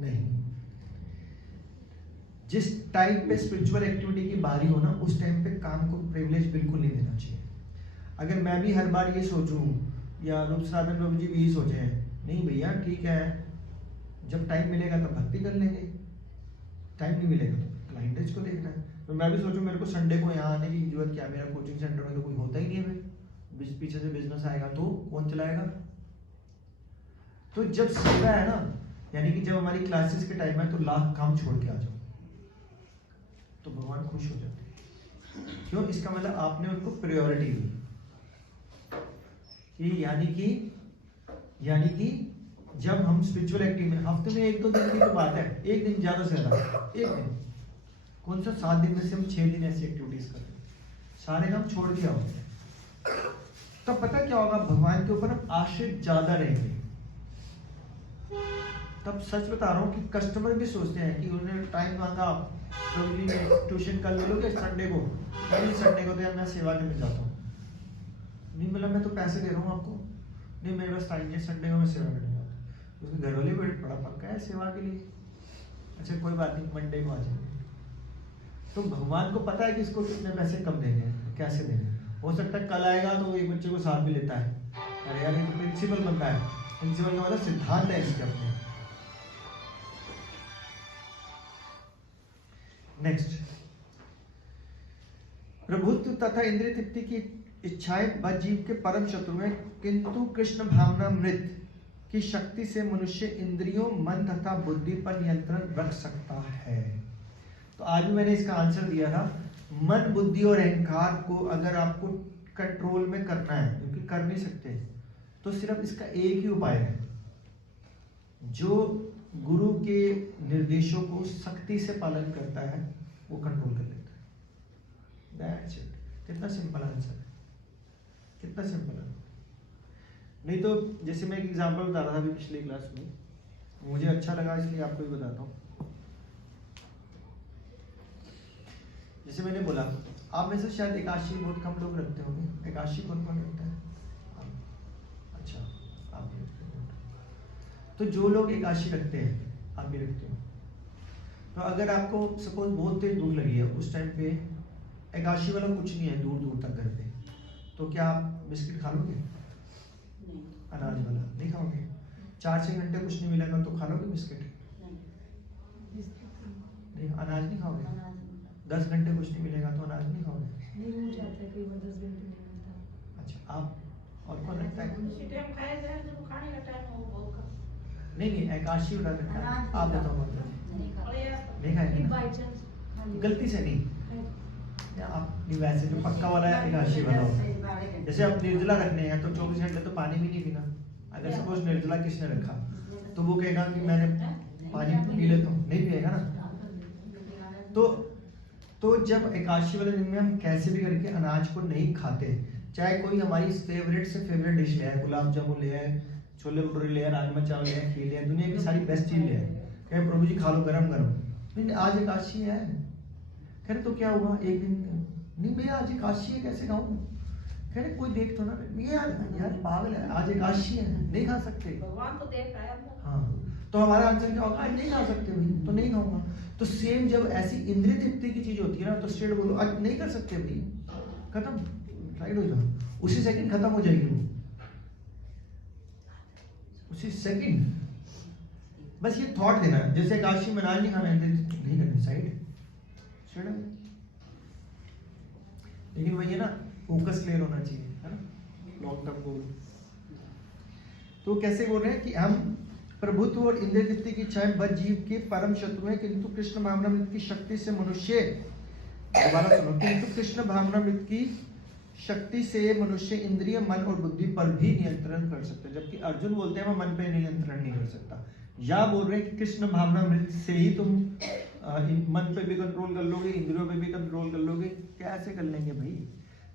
नहीं। जिस टाइम पे स्पिरिचुअल एक्टिविटी की बारी हो ना, उस टाइम पे काम को प्रिविलेज बिल्कुल नहीं देना चाहिए। अगर मैं भी हर बार ये सोचूं या रूप सनातन प्रभु जी भी यही सोचे, नहीं भैया ठीक है, जब टाइम मिलेगा तब भक्ति कर लेंगे, टाइम नहीं मिलेगा तो क्लाइंटेज को देखना है। तो मैं भी सोचूं मेरे को संडे को यहाँ आने की जरूरत क्या, मेरा कोचिंग सेंटर में तो कोई होता ही नहीं है, पीछे से बिजनेस आएगा तो कौन चलाएगा? तो जब सेवा है ना, यानी कि जब हमारी क्लासेस के टाइम है तो लाख काम छोड़ के आ जाओ, तो भगवान खुश हो जाते हैं। क्यों? इसका मतलब आपने उनको प्रायोरिटी दी कि यानी कि जब हम स्पिरिचुअल एक्टिविटी, हफ्ते में 1-2 दिन की तो बात है, एक दिन ज्यादा से ज्यादा, एक दिन कौन सा 7 दिन में से हम 6 दिन ऐसी एक्टिविटीज करते हैं, सारे काम छोड़ के आओ, तब पता क्या होगा? भगवान के ऊपर हम आश्रित ज्यादा रहेंगे। तब सच बता रहा हूँ कि कस्टमर भी सोचते हैं कि उन्होंने टाइम मांगा, प्रभु जी ने ट्यूशन कर ले लोगे संडे को, नहीं संडे को तो यार मैं सेवा करने जाता हूँ, नहीं बोला मैं तो पैसे दे रहा हूँ आपको, नहीं मेरे पास टाइम नहीं, संडे को मैं सेवा करने जाता हूँ। उसके घर वाले बड़ा पक्का है सेवा के लिए, अच्छा कोई बात नहीं मंडे को आ जाएंगे। तो भगवान को पता है कि इसको कितने पैसे कम देंगे, कैसे देंगे। हो सकता है कल आएगा तो एक बच्चे को साथ भी लेता है, अरे यार ये तो प्रिंसिपल बनता है, प्रिंसिपल का मतलब सिद्धांत है इसके अपने। नेक्स्ट, प्रभुत्व तथा इंद्रिय तृप्ति की इच्छाएं बद जीव के परम शत्रु हैं, किंतु कृष्ण भावनामृत की शक्ति से मनुष्य इंद्रियों, मन तथा बुद्धि पर नियंत्रण रख सकता है। तो आज भी मैंने इसका आंसर दिया था, मन, बुद्धि और अहंकार को अगर आपको कंट्रोल में करना है, क्योंकि कर नहीं सकते, तो सिर्फ इसका एक ही उपाय है, जो गुरु के निर्देशों को सख्ती से पालन करता है वो कंट्रोल कर लेता है। That's it. कितना सिंपल आंसर है, कितना सिंपल है। नहीं तो जैसे मैं एक एग्जांपल बता रहा था अभी पिछली क्लास में, मुझे अच्छा लगा इसलिए आपको भी बताता हूँ। जैसे मैंने बोला, आप में से शायद एकादशी बहुत कम लोग रखते होंगे। एकादशी कौन कौन रखता है? अच्छा, आप भी रखते हो। तो जो लोग एकादशी रखते हैं, आप भी रखते हो, तो अगर आपको सपोज बहुत तेज भूख लगी है, उस टाइम पे एकादशी वाला कुछ नहीं है दूर दूर तक घर पे, तो क्या आप बिस्किट खा लोगे? अनाज वाला नहीं खाओगे? 4-6 घंटे कुछ नहीं मिलेगा तो खा लोगे बिस्किट? नहीं, अनाज नहीं खाओगे? 10 घंटे कुछ नहीं मिलेगा तो अनाज नहीं खाओगे? अच्छा, आप और कौन रखता है? नहीं, एकादशी उठा सकता है। आप बताओ कौन? नहीं खाएंगे, गलती से नहीं, या आप नहीं, वैसे जो पक्का वाला है एकादशी वाला होता है। जैसे आप निर्जला रखने हैं तो 24 घंटे तो पानी भी नहीं पीना। अगर सपोज निर्जला किसने रखा तो वो कहेगा कि मैंने पानी पी लेता हूँ, नहीं पिएगा ना। तो जब एकादशी वाले दिन में हम कैसे भी करके अनाज को नहीं खाते, चाहे कोई हमारी फेवरेट से फेवरेट डिश ले आए, गुलाब जामुन ले आए, छोले भटूरे ले आए, राजमा चावल ले आए, खीर ले आए, दुनिया की सारी बेस्ट चीज ले आए, कहे प्रभु जी खा लो गरम गरम। नहीं, आज एकादशी है। कह रहे तो क्या हुआ, एक दिन नहीं भैया आज एकादशी है कैसे खाऊं? कह रहे कोई देख तो ना, यार पागल है, आज एकादशी है, नहीं खा सकते। भगवान तो देख रहा है। हाँ, तो हमारा आंसर क्या होगा? आज नहीं खा सकते भाई, तो नहीं खाऊंगा। तो सेम जब ऐसी इंद्रिय तृप्ति की चीज होती है ना, तो स्ट्रेट बोलो आज नहीं कर सकते भाई, खत्म, साइड हो जाओ, उसी सेकंड खत्म हो जाएगी वो, उसी सेकंड। बस ये थॉट देना, जैसे एकादशी में अनाज नहीं खाना, नहीं करनी, साइड। लेकिन वही है ना, फोकस क्लियर होना चाहिए, है ना, लॉन्ग टर्म गोल। तो कैसे बोल रहे हैं कि हम प्रभुत्व और इंद्रिय तृप्ति की इच्छाएं बद जीव के परम शत्रु हैं, किंतु कृष्ण भावनामृत की शक्ति से मनुष्य, दोबारा सुनो, किंतु कृष्ण भावनामृत की शक्ति से मनुष्य इंद्रिय, मन और बुद्धि पर भी नियंत्रण कर सकते हैं। जबकि अर्जुन बोलते हैं मैं मन पे नियंत्रण नहीं कर सकता। या बोल रहे हैं कि कृष्ण भावनामृत से ही तुम मन पे भी कंट्रोल कर लोगे, इंद्रियों पे भी कंट्रोल कर लोगे। कैसे कर लेंगे भाई?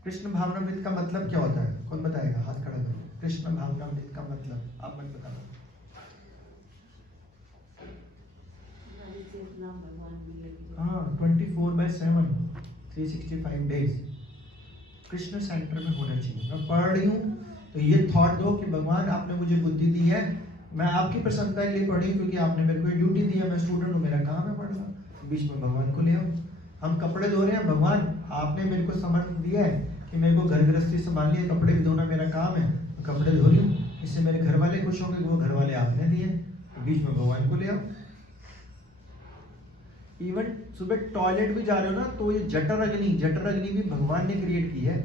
कृष्ण भावनामृत का मतलब क्या होता है? कौन बताएगा? हाथ खड़ा करो। कृष्ण भावनामृत का मतलब आप मत बताना। हाँ, 24/7 365 डेज कृष्ण सेंटर में होना चाहिए। मैं पढ़ रही हूँ तो ये थॉट दो कि भगवान आपने मुझे बुद्धि दी है, मैं आपकी प्रसन्नता के लिए पढ़ी क्योंकि आपने मेरे को ड्यूटी दी है, मैं स्टूडेंट हूँ, मेरा काम है पढ़ना। बीच में भगवान को ले आओ। हम कपड़े धो रहे हैं, भगवान आपने मेरे को समर्थ दिया है कि मेरे को घर गृहस्थी संभाल लिया, कपड़े भी धोना मेरा काम है, कपड़े धो रही हूँ, इससे मेरे घर वाले खुश होंगे, वो घर वाले आपने दिए। बीच में भगवान को ले आओ। इवन सुबह टॉयलेट भी जा रहे हो ना, तो ये जठर अग्नि भी भगवान ने क्रिएट की है।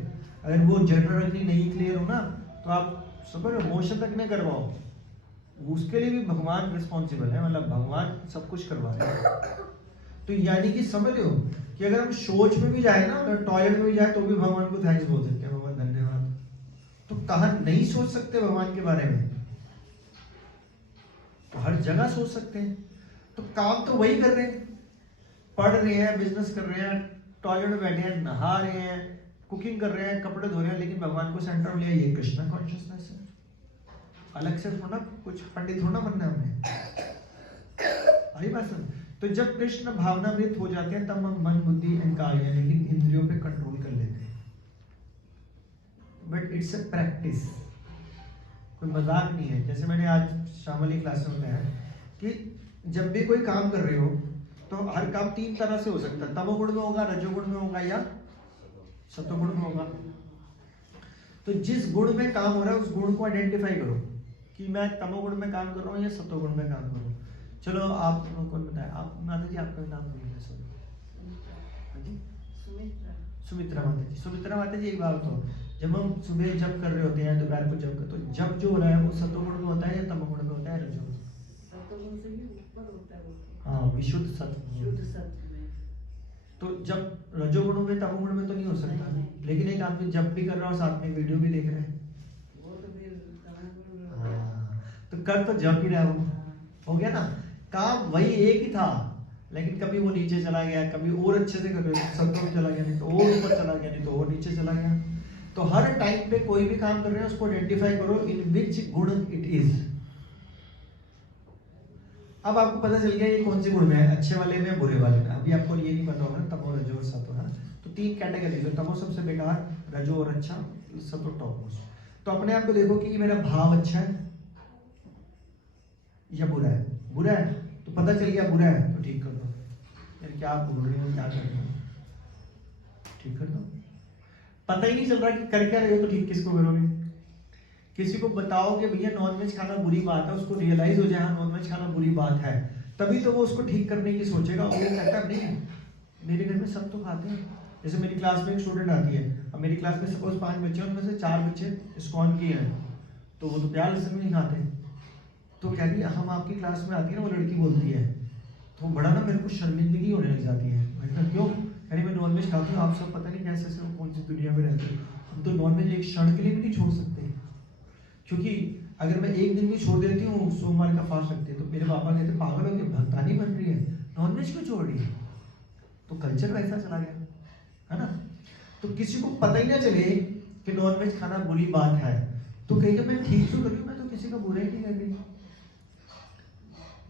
अगर वो जठर अग्नि नहीं क्लियर हो ना, तो आप सुबह मोशन तक नहीं करवाओ, उसके लिए भी भगवान रिस्पॉन्सिबल है, मतलब भगवान सब कुछ करवा रहे हैं। तो यानी कि समझ लो कि अगर हम शौच में भी जाए ना, अगर टॉयलेट में भी जाए, तो भी भगवान को थैंक्स बोल सकते हैं, भगवान धन्यवाद। तो कहाँ नहीं सोच सकते भगवान के बारे में? तो हर जगह सोच सकते हैं। तो काम तो वही कर रहे हैं, पढ़ रहे हैं, बिजनेस कर रहे हैं, टॉयलेट में बैठे हैं, नहा रहे हैं, कुकिंग कर रहे हैं, कपड़े धो रहे हैं, लेकिन भगवान को सेंटर में लिया। ये कृष्णा कॉन्शियसनेस है। अलग से थोड़ा कुछ पंडित थोड़ा बनना है हमने। अरे बात सुन। तो जब कृष्ण भावनामृत हो जाते हैं, तब हम मन बुद्धि अहंकार यानी कि इंद्रियों पे कंट्रोल कर लेते हैं। बट इट्स अ प्रैक्टिस, कोई मजाक नहीं है। जैसे मैंने आज शाम वाली क्लास में बताया कि जब भी कोई काम कर रहे हो, तो हर काम 3 तरह से हो सकता है। तमोगुण में होगा, रजोगुण में होगा, या सतोगुण में होगा। तो जिस गुण में काम हो रहा है, उस गुण को आइडेंटिफाई करो कि मैं तमोगुण में काम कर रहा हूँ या सतोगुण में काम कर रहा हूँ। चलो आप कौन बताए? आप माता जी, आपका नाम भूल गया, सॉरी। सुमित्रा माता जी। सुमित्रा माता जी, एक बात हो, जब हम सुबह जप कर रहे होते हैं, दोपहर को जप कर, तो जप जो हो रहा है वो सतोगुण में होता है या तमोगुण में होता है, रजोगुण? हाँ, विशुद्ध सत्व। तो जब रजोगुण में तमोगुण में तो नहीं हो सकता। लेकिन एक आदमी जब भी कर रहा है और साथ में वीडियो भी देख रहे हैं, तो कर तो जब ही रहा है, वो हो गया ना। काम वही एक ही था, लेकिन कभी वो नीचे चला गया, कभी और अच्छे से कर रहे हो सत्व में चला गया, नहीं तो और ऊपर चला गया, नहीं तो और नीचे चला गया। तो हर टाइम पे कोई भी काम कर रहे हैं, उसको आइडेंटिफाई करो इन विच गुण इट इज। अब आपको पता चल गया ये कौन से गुण में है, अच्छे वाले में, बुरे वाले में। अभी आपको ये नहीं पता होगा तमो, रजो और सतो है। तो 3 कैटेगरी है, तमो सबसे बेकार, रजो और अच्छा, सतो टॉप मोस्ट। तो अपने आप को देखो कि मेरा भाव अच्छा है या बुरा है। बुरा है तो पता चल गया बुरा है, तो ठीक कर दो। यार क्या आप बोल रहे हो, क्या कर रहे हो, ठीक कर दो। पता ही नहीं चल रहा कि कर क्या रहे हो, तो ठीक किसको करोगे? किसी को बताओगे भैया नॉनवेज खाना बुरी बात है, उसको रियलाइज हो जाए नॉनवेज खाना बुरी बात है, तभी तो वो उसको ठीक करने की सोचेगा। वो कहता है नहीं, मेरे घर में सब तो खाते हैं। जैसे मेरी क्लास में एक स्टूडेंट आती है, अब मेरी क्लास में सपोज 5 बच्चे हैं, उनमें से 4 बच्चे इस्कॉन किए हैं, तो वो तो प्याज लहसुन भी नहीं खाते। तो कह रही हम आपकी क्लास में आती है ना, वो लड़की बोलती है, तो बड़ा ना मेरे को शर्मिंदगी होने लग जाती है। मैंने कहा क्यों? कह रही मैं नॉनवेज खाती हूँ, आप सब पता नहीं कैसे से कौन सी दुनिया में रहते हो, हम तो नॉनवेज एक क्षण के लिए भी नहीं छोड़ सकते, क्योंकि अगर मैं एक दिन भी छोड़ देती हूँ, सोमवार का फास्ट रखती है, तो मेरे पापा कहते पागल हो के भक्तानी बन रही है, नॉनवेज क्यों छोड़ रही है? तो कल्चर वैसा चला गया है ना। तो किसी को पता ही ना चले कि नॉनवेज खाना बुरी बात है, तो कहेगा मैं ठीक तो कर रही हूँ, मैं तो किसी का बुरा ही नहीं कर रही।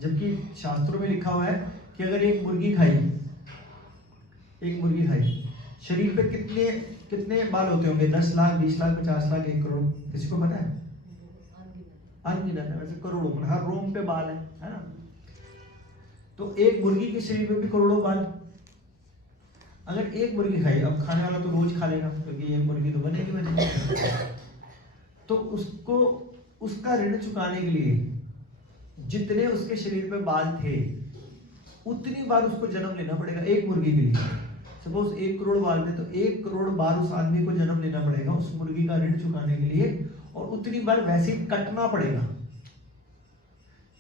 जबकि शास्त्रों में लिखा हुआ है कि अगर एक मुर्गी खाई, शरीर पे कितने कितने बाल होते होंगे? 10 लाख, 20 लाख, 50 लाख, 1 करोड़। किसी को पता है? अनगिनत है, वैसे करोड़ों, पर हर रोम पे बाल है ना। तो एक मुर्गी के शरीर पे भी करोड़ों बाल। अगर एक मुर्गी खाई, अब खाने वाला तो रोज खा लेगा, क्योंकि एक मुर्गी तो बनेगी। तो उसको उसका ऋण चुकाने के लिए जितने उसके शरीर पे बाल थे, उतनी बार उसको जन्म लेना पड़ेगा एक मुर्गी के लिए। सपोज 1 करोड़ बाल थे, तो 1 करोड़ बार उस आदमी को जन्म लेना पड़ेगा उस मुर्गी का ऋण चुकाने के लिए, और उतनी बार वैसे ही कटना पड़ेगा,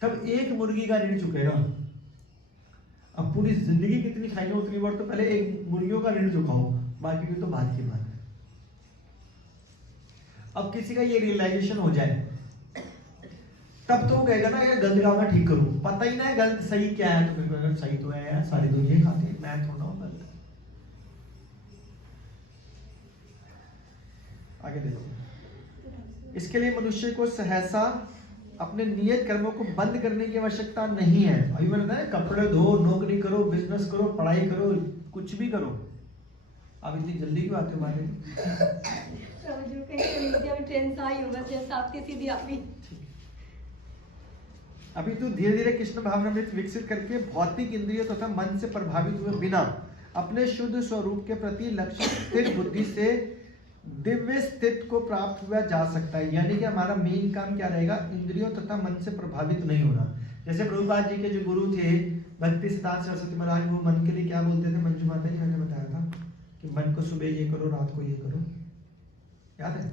तब एक मुर्गी का ऋण चुकेगा। अब पूरी जिंदगी कितनी खाएंगे उतनी बार, तो पहले एक मुर्गियों का ऋण चुकाओ, बाकी की तो बात की बात है। अब किसी का ये रियलाइजेशन हो जाए, तब तो वो कहेगा ना ये गलत काम मैं ठीक करूं, पता ही ना है गलत सही क्या है, तो फिर कहेगा सही तो है यार, सारे तो ये खाते हैं, मैं थोड़ा हूं गलत। आगे देखो, इसके लिए मनुष्य को सहसा अपने नियत कर्मों को बंद करने की आवश्यकता नहीं है। अभी मैंने बताया कपड़े धो, नौकरी करो, बिजनेस करो, पढ़ाई करो, कुछ भी करो। आप इतनी जल्दी क्यों आते हो माने? प्रभु जी कहीं इंडिया में ट्रेन से आई हूँ बस, जैसे आपकी सीधी आ गई। अभी तो धीरे धीरे कृष्ण भावनामृत विकसित करके भौतिक इंद्रियों तथा मन से प्रभावित हुए बिना अपने शुद्ध स्वरूप के प्रति लक्ष्य स्थिर बुद्धि से दिव्य स्थिति को प्राप्त हुआ जा सकता है। यानी कि हमारा मेन काम क्या रहेगा, इंद्रियों तथा मन से प्रभावित नहीं होना। जैसे प्रभुपाद जी के जो गुरु थे भक्ति सिद्धांत सरस्वती महाराज, वो मन के लिए क्या बोलते थे, मंजू माता जी मैंने बताया था कि मन को सुबह ये करो, रात को ये करो, याद है?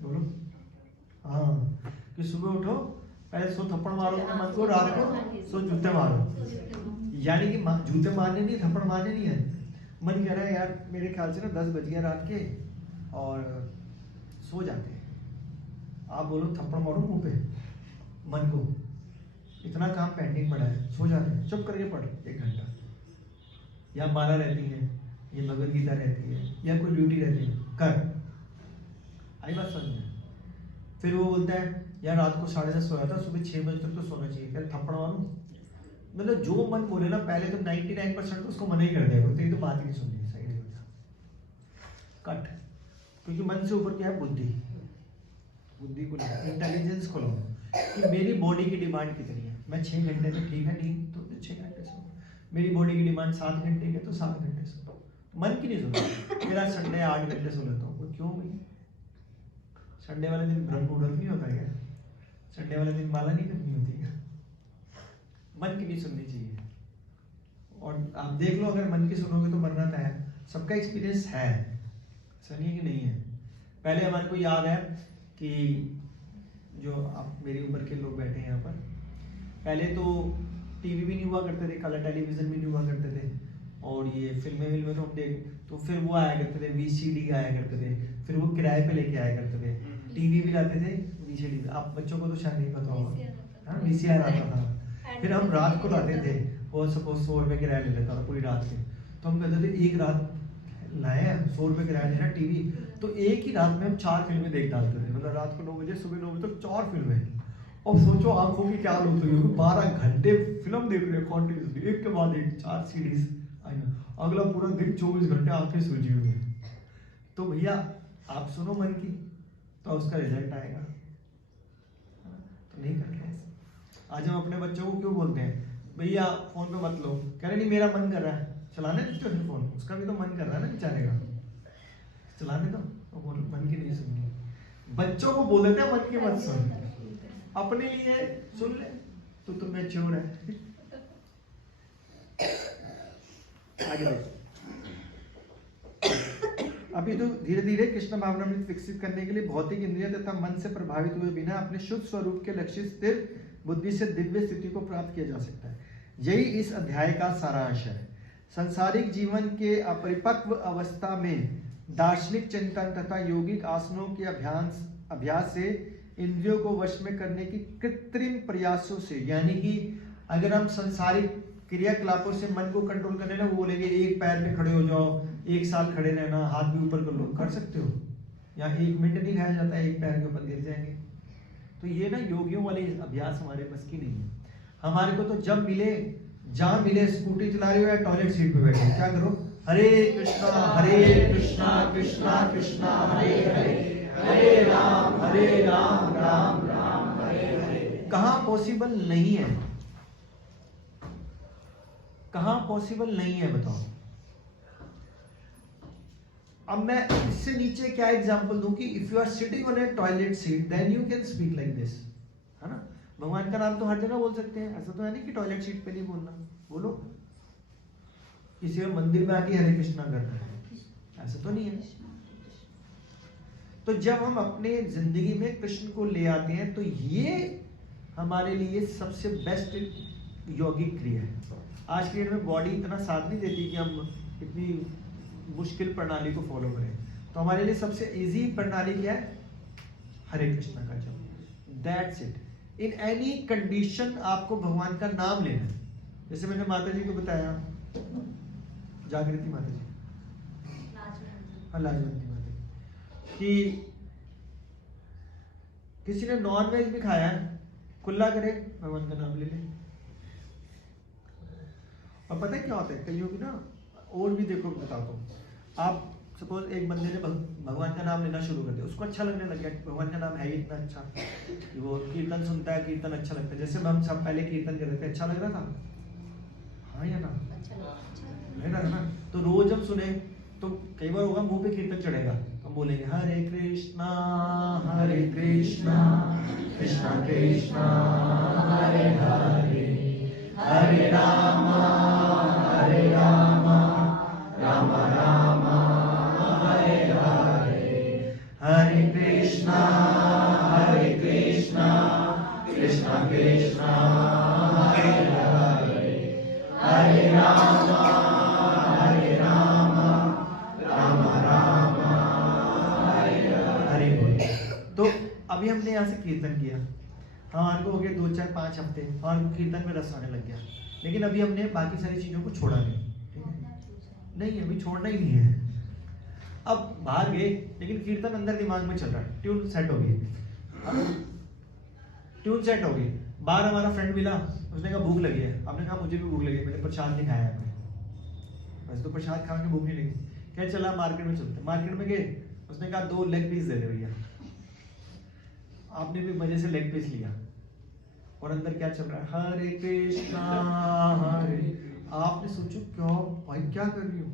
बोलो। हाँ, कि सुबह उठो, पहले सो थप्पड़ मारो अपने मन को, रात को सो जूते मारो। यानी कि जूते मारने नहीं, थप्पड़ मारने नहीं है। मन कह रहा है यार मेरे ख्याल से ना 10 बज गया रात के और सो जाते हैं, आप बोलो थप्पड़ मारो मुंह पे मन को, इतना काम पेंडिंग पड़ा है, सो जाते हैं, चुप करके पढ़ 1 घंटा, या माला रहती है, ये भगवद गीता रहती है, या कोई ड्यूटी रहती है, कर। आई बात समझ में? फिर वो बोलता है यार रात को 10:30 सोया था, सुबह 6 बजे तक तो सोना चाहिए, क्या थप्पड़ मारूं? मतलब जो मन बोले ना पहले तो 99% तो उसको मना ही कर देगा, तेरी तो बात ही नहीं सुननी, साइड हो जा, कट। क्योंकि मन से ऊपर क्या है, बुद्धि। बुद्धि को इंटेलिजेंस को लो कि मेरी बॉडी की डिमांड कितनी है, मैं 6 घंटे तो ठीक है, नींद तो 6 घंटे सो, मेरी बॉडी की डिमांड 7 घंटे की है तो 7 घंटे सो। मन की नहीं सुनता, मेरा संडे 8 घंटे सो लेता हूँ, क्यों भाई? संडे वाले दिन ब्रह्म मुहूर्त नहीं होता क्या? संडे वाले दिन माला नहीं करनी होती क्या? मन की नहीं सुननी चाहिए। और आप देख लो अगर मन की सुनोगे तो मरना तय है। सबका एक्सपीरियंस है, ऐसा नहीं है कि नहीं है। पहले हमारे को याद है कि जो आप मेरी उम्र के लोग बैठे हैं यहाँ पर, पहले तो टीवी भी नहीं हुआ करते थे, कलर टेलीविजन भी नहीं हुआ करते थे, और ये फिल्में तो हम देख, तो फिर वो आया करते थे, VCD आया करते थे, फिर वो किराए पे लेके आया करते थे, टीवी भी लाते थे, VCD। आप बच्चों को तो शायद नहीं पता होगा, हाँ VCR आता था। फिर हम रात को लाते थे, और सपोज 100 रुपये किराया ले लेता था पूरी रात के, तो हम कहते थे एक रात लाए 100 रुपये किराया लेना टीवी, तो एक ही रात में हम 4 फिल्में देख डालते थे। मतलब रात को 9 बजे, सुबह 9 बजे तक 4 फिल्में। और सोचो आंखों की क्या हालत हुई होगी, 12 घंटे फिल्म देख रहे हैं कॉन्टिन्यूसली, एक के बाद एक, 4 सीरीज, अगला पूरा दिन 24 घंटे आंखें सूजी हुई है। तो भैया आप सुनो मन की, तो उसका रिजल्ट आएगा, तो नहीं करते ऐसे। आज हम अपने बच्चों को क्यों बोलते हैं भैया फोन पे मत लो, कह रहे नहीं मेरा मन कर रहा है, चलाने दो फिर फोन, उसका भी तो मन कर रहा है ना बेचारे का, चलाने दो। तो बोल मन की नहीं सुननी, बच्चों को बोल देते हैं मन की मत सुन, अपने लिए सुन ले तो तुम मैच्योर है। आगे देखो, अभी तो धीरे धीरे कृष्ण भावनामृत विकसित करने के लिए भौतिक इंद्रिय तथा मन से प्रभावित हुए बिना अपने शुद्ध स्वरूप के लक्ष्य स्थिर बुद्धि से दिव्य स्थिति को प्राप्त किया जा सकता है। यही इस अध्याय का सारांश है। सांसारिक जीवन के अपरिपक्व अवस्था में दार्शनिक चिंतन तथा यौगिक आसनों के अभ्यास से इंद्रियों को वश में करने की कृत्रिम प्रयासों से, यानी कि अगर हम सांसारिक क्रियाकलापों से मन को कंट्रोल करने ना, वो बोलेंगे एक पैर पे खड़े हो जाओ, 1 साल खड़े रहना, हाथ भी ऊपर कर लो, कर सकते हो? या 1 मिनट नहीं खाया जाता है, एक पैर के ऊपर गिर जाएंगे। तो ये ना योगियों वाले अभ्यास हमारे बस की नहीं है। हमारे को तो जब मिले, जहां मिले, स्कूटी चला रहे हो या टॉयलेट सीट पे बैठे, क्या करो, हरे कृष्णा कृष्णा कृष्णा हरे हरे, हरे राम राम राम हरे हरे। कहां पॉसिबल नहीं है, कहां पॉसिबल नहीं है बताओ? अब मैं इससे नीचे क्या एग्जांपल दूं कि if you are sitting on a toilet seat then you can speak like this, है ना? भगवान का नाम तो हर जगह बोल सकते हैं, ऐसा तो है नहीं कि टॉयलेट सीट पे नहीं बोलना, बोलो। किसी मंदिर में आके हरे कृष्णा करना है, ऐसा तो नहीं है। तो जब हम अपने जिंदगी में कृष्ण को ले आते हैं तो ये हमारे लिए सबसे बेस्ट यौगिक क्रिया है। आज की डेट में बॉडी इतना साथ नहीं देती कि हम इतनी मुश्किल प्रणाली को फॉलो करें, तो हमारे लिए सबसे इजी प्रणाली क्या है? हरे कृष्णा का जप, that's it. In any condition आपको भगवान का नाम लेना है। जैसे मैंने माता जी को बताया, जागृति माता जी, हाँ लाजवंती माता जी, कि किसी ने नॉन वेज भी खाया है, कुल्ला करे भगवान का नाम ले ले। और पता है क्या होता है कईयों की ना, और भी देखो बताता हूँ, आप सपोज एक बंदे ने भगवान का नाम लेना शुरू कर दिया, उसको अच्छा लगने लग गया, भगवान का नाम है ही इतना अच्छा कि वो कीर्तन सुनता है, कीर्तन अच्छा लगता है। जैसे हम सब पहले कीर्तन कर रहे थे, अच्छा लग रहा था, हाँ या ना, है ना। तो रोज हम सुने तो कई बार होगा मुंह पे कीर्तन चढ़ेगा, हम बोलेंगे हरे कृष्णा कृष्णा कृष्णा हरे हरे, हरे रामा रामा रामा हरे हरे, हरे कृष्णा कृष्णा कृष्णा हरे हरे, हरे रामा रामा रामा हरे हरे। तो अभी हमने यहाँ से कीर्तन किया, हमारे को हो गए 2 4 5 हफ्ते, हमारे को कीर्तन में रस आने लग गया, लेकिन अभी हमने बाकी सारी चीजों को छोड़ा नहीं, नहीं अभी छोड़ना ही नहीं है। अब बाहर गए लेकिन कीर्तन अंदर दिमाग में चल रहा है, ट्यून सेट हो गई, ट्यून सेट हो गई। बाहर हमारा फ्रेंड मिला, उसने कहा भूख लगी है, आपने कहा मुझे भी भूख लगी है, मैंने प्रसाद नहीं खाया है, वैसे तो प्रसाद खा के भूख नहीं लगी, क्या चला मार्केट में चलते, मार्केट में गए, उसने कहा 2 लेग पीस दे दे भैया, आपने भी मजे से लेग पीस लिया, और अंदर क्या चल रहा है, हरे कृष्णा हरे, आपने सोचो क्या भाई क्या कर रही हो,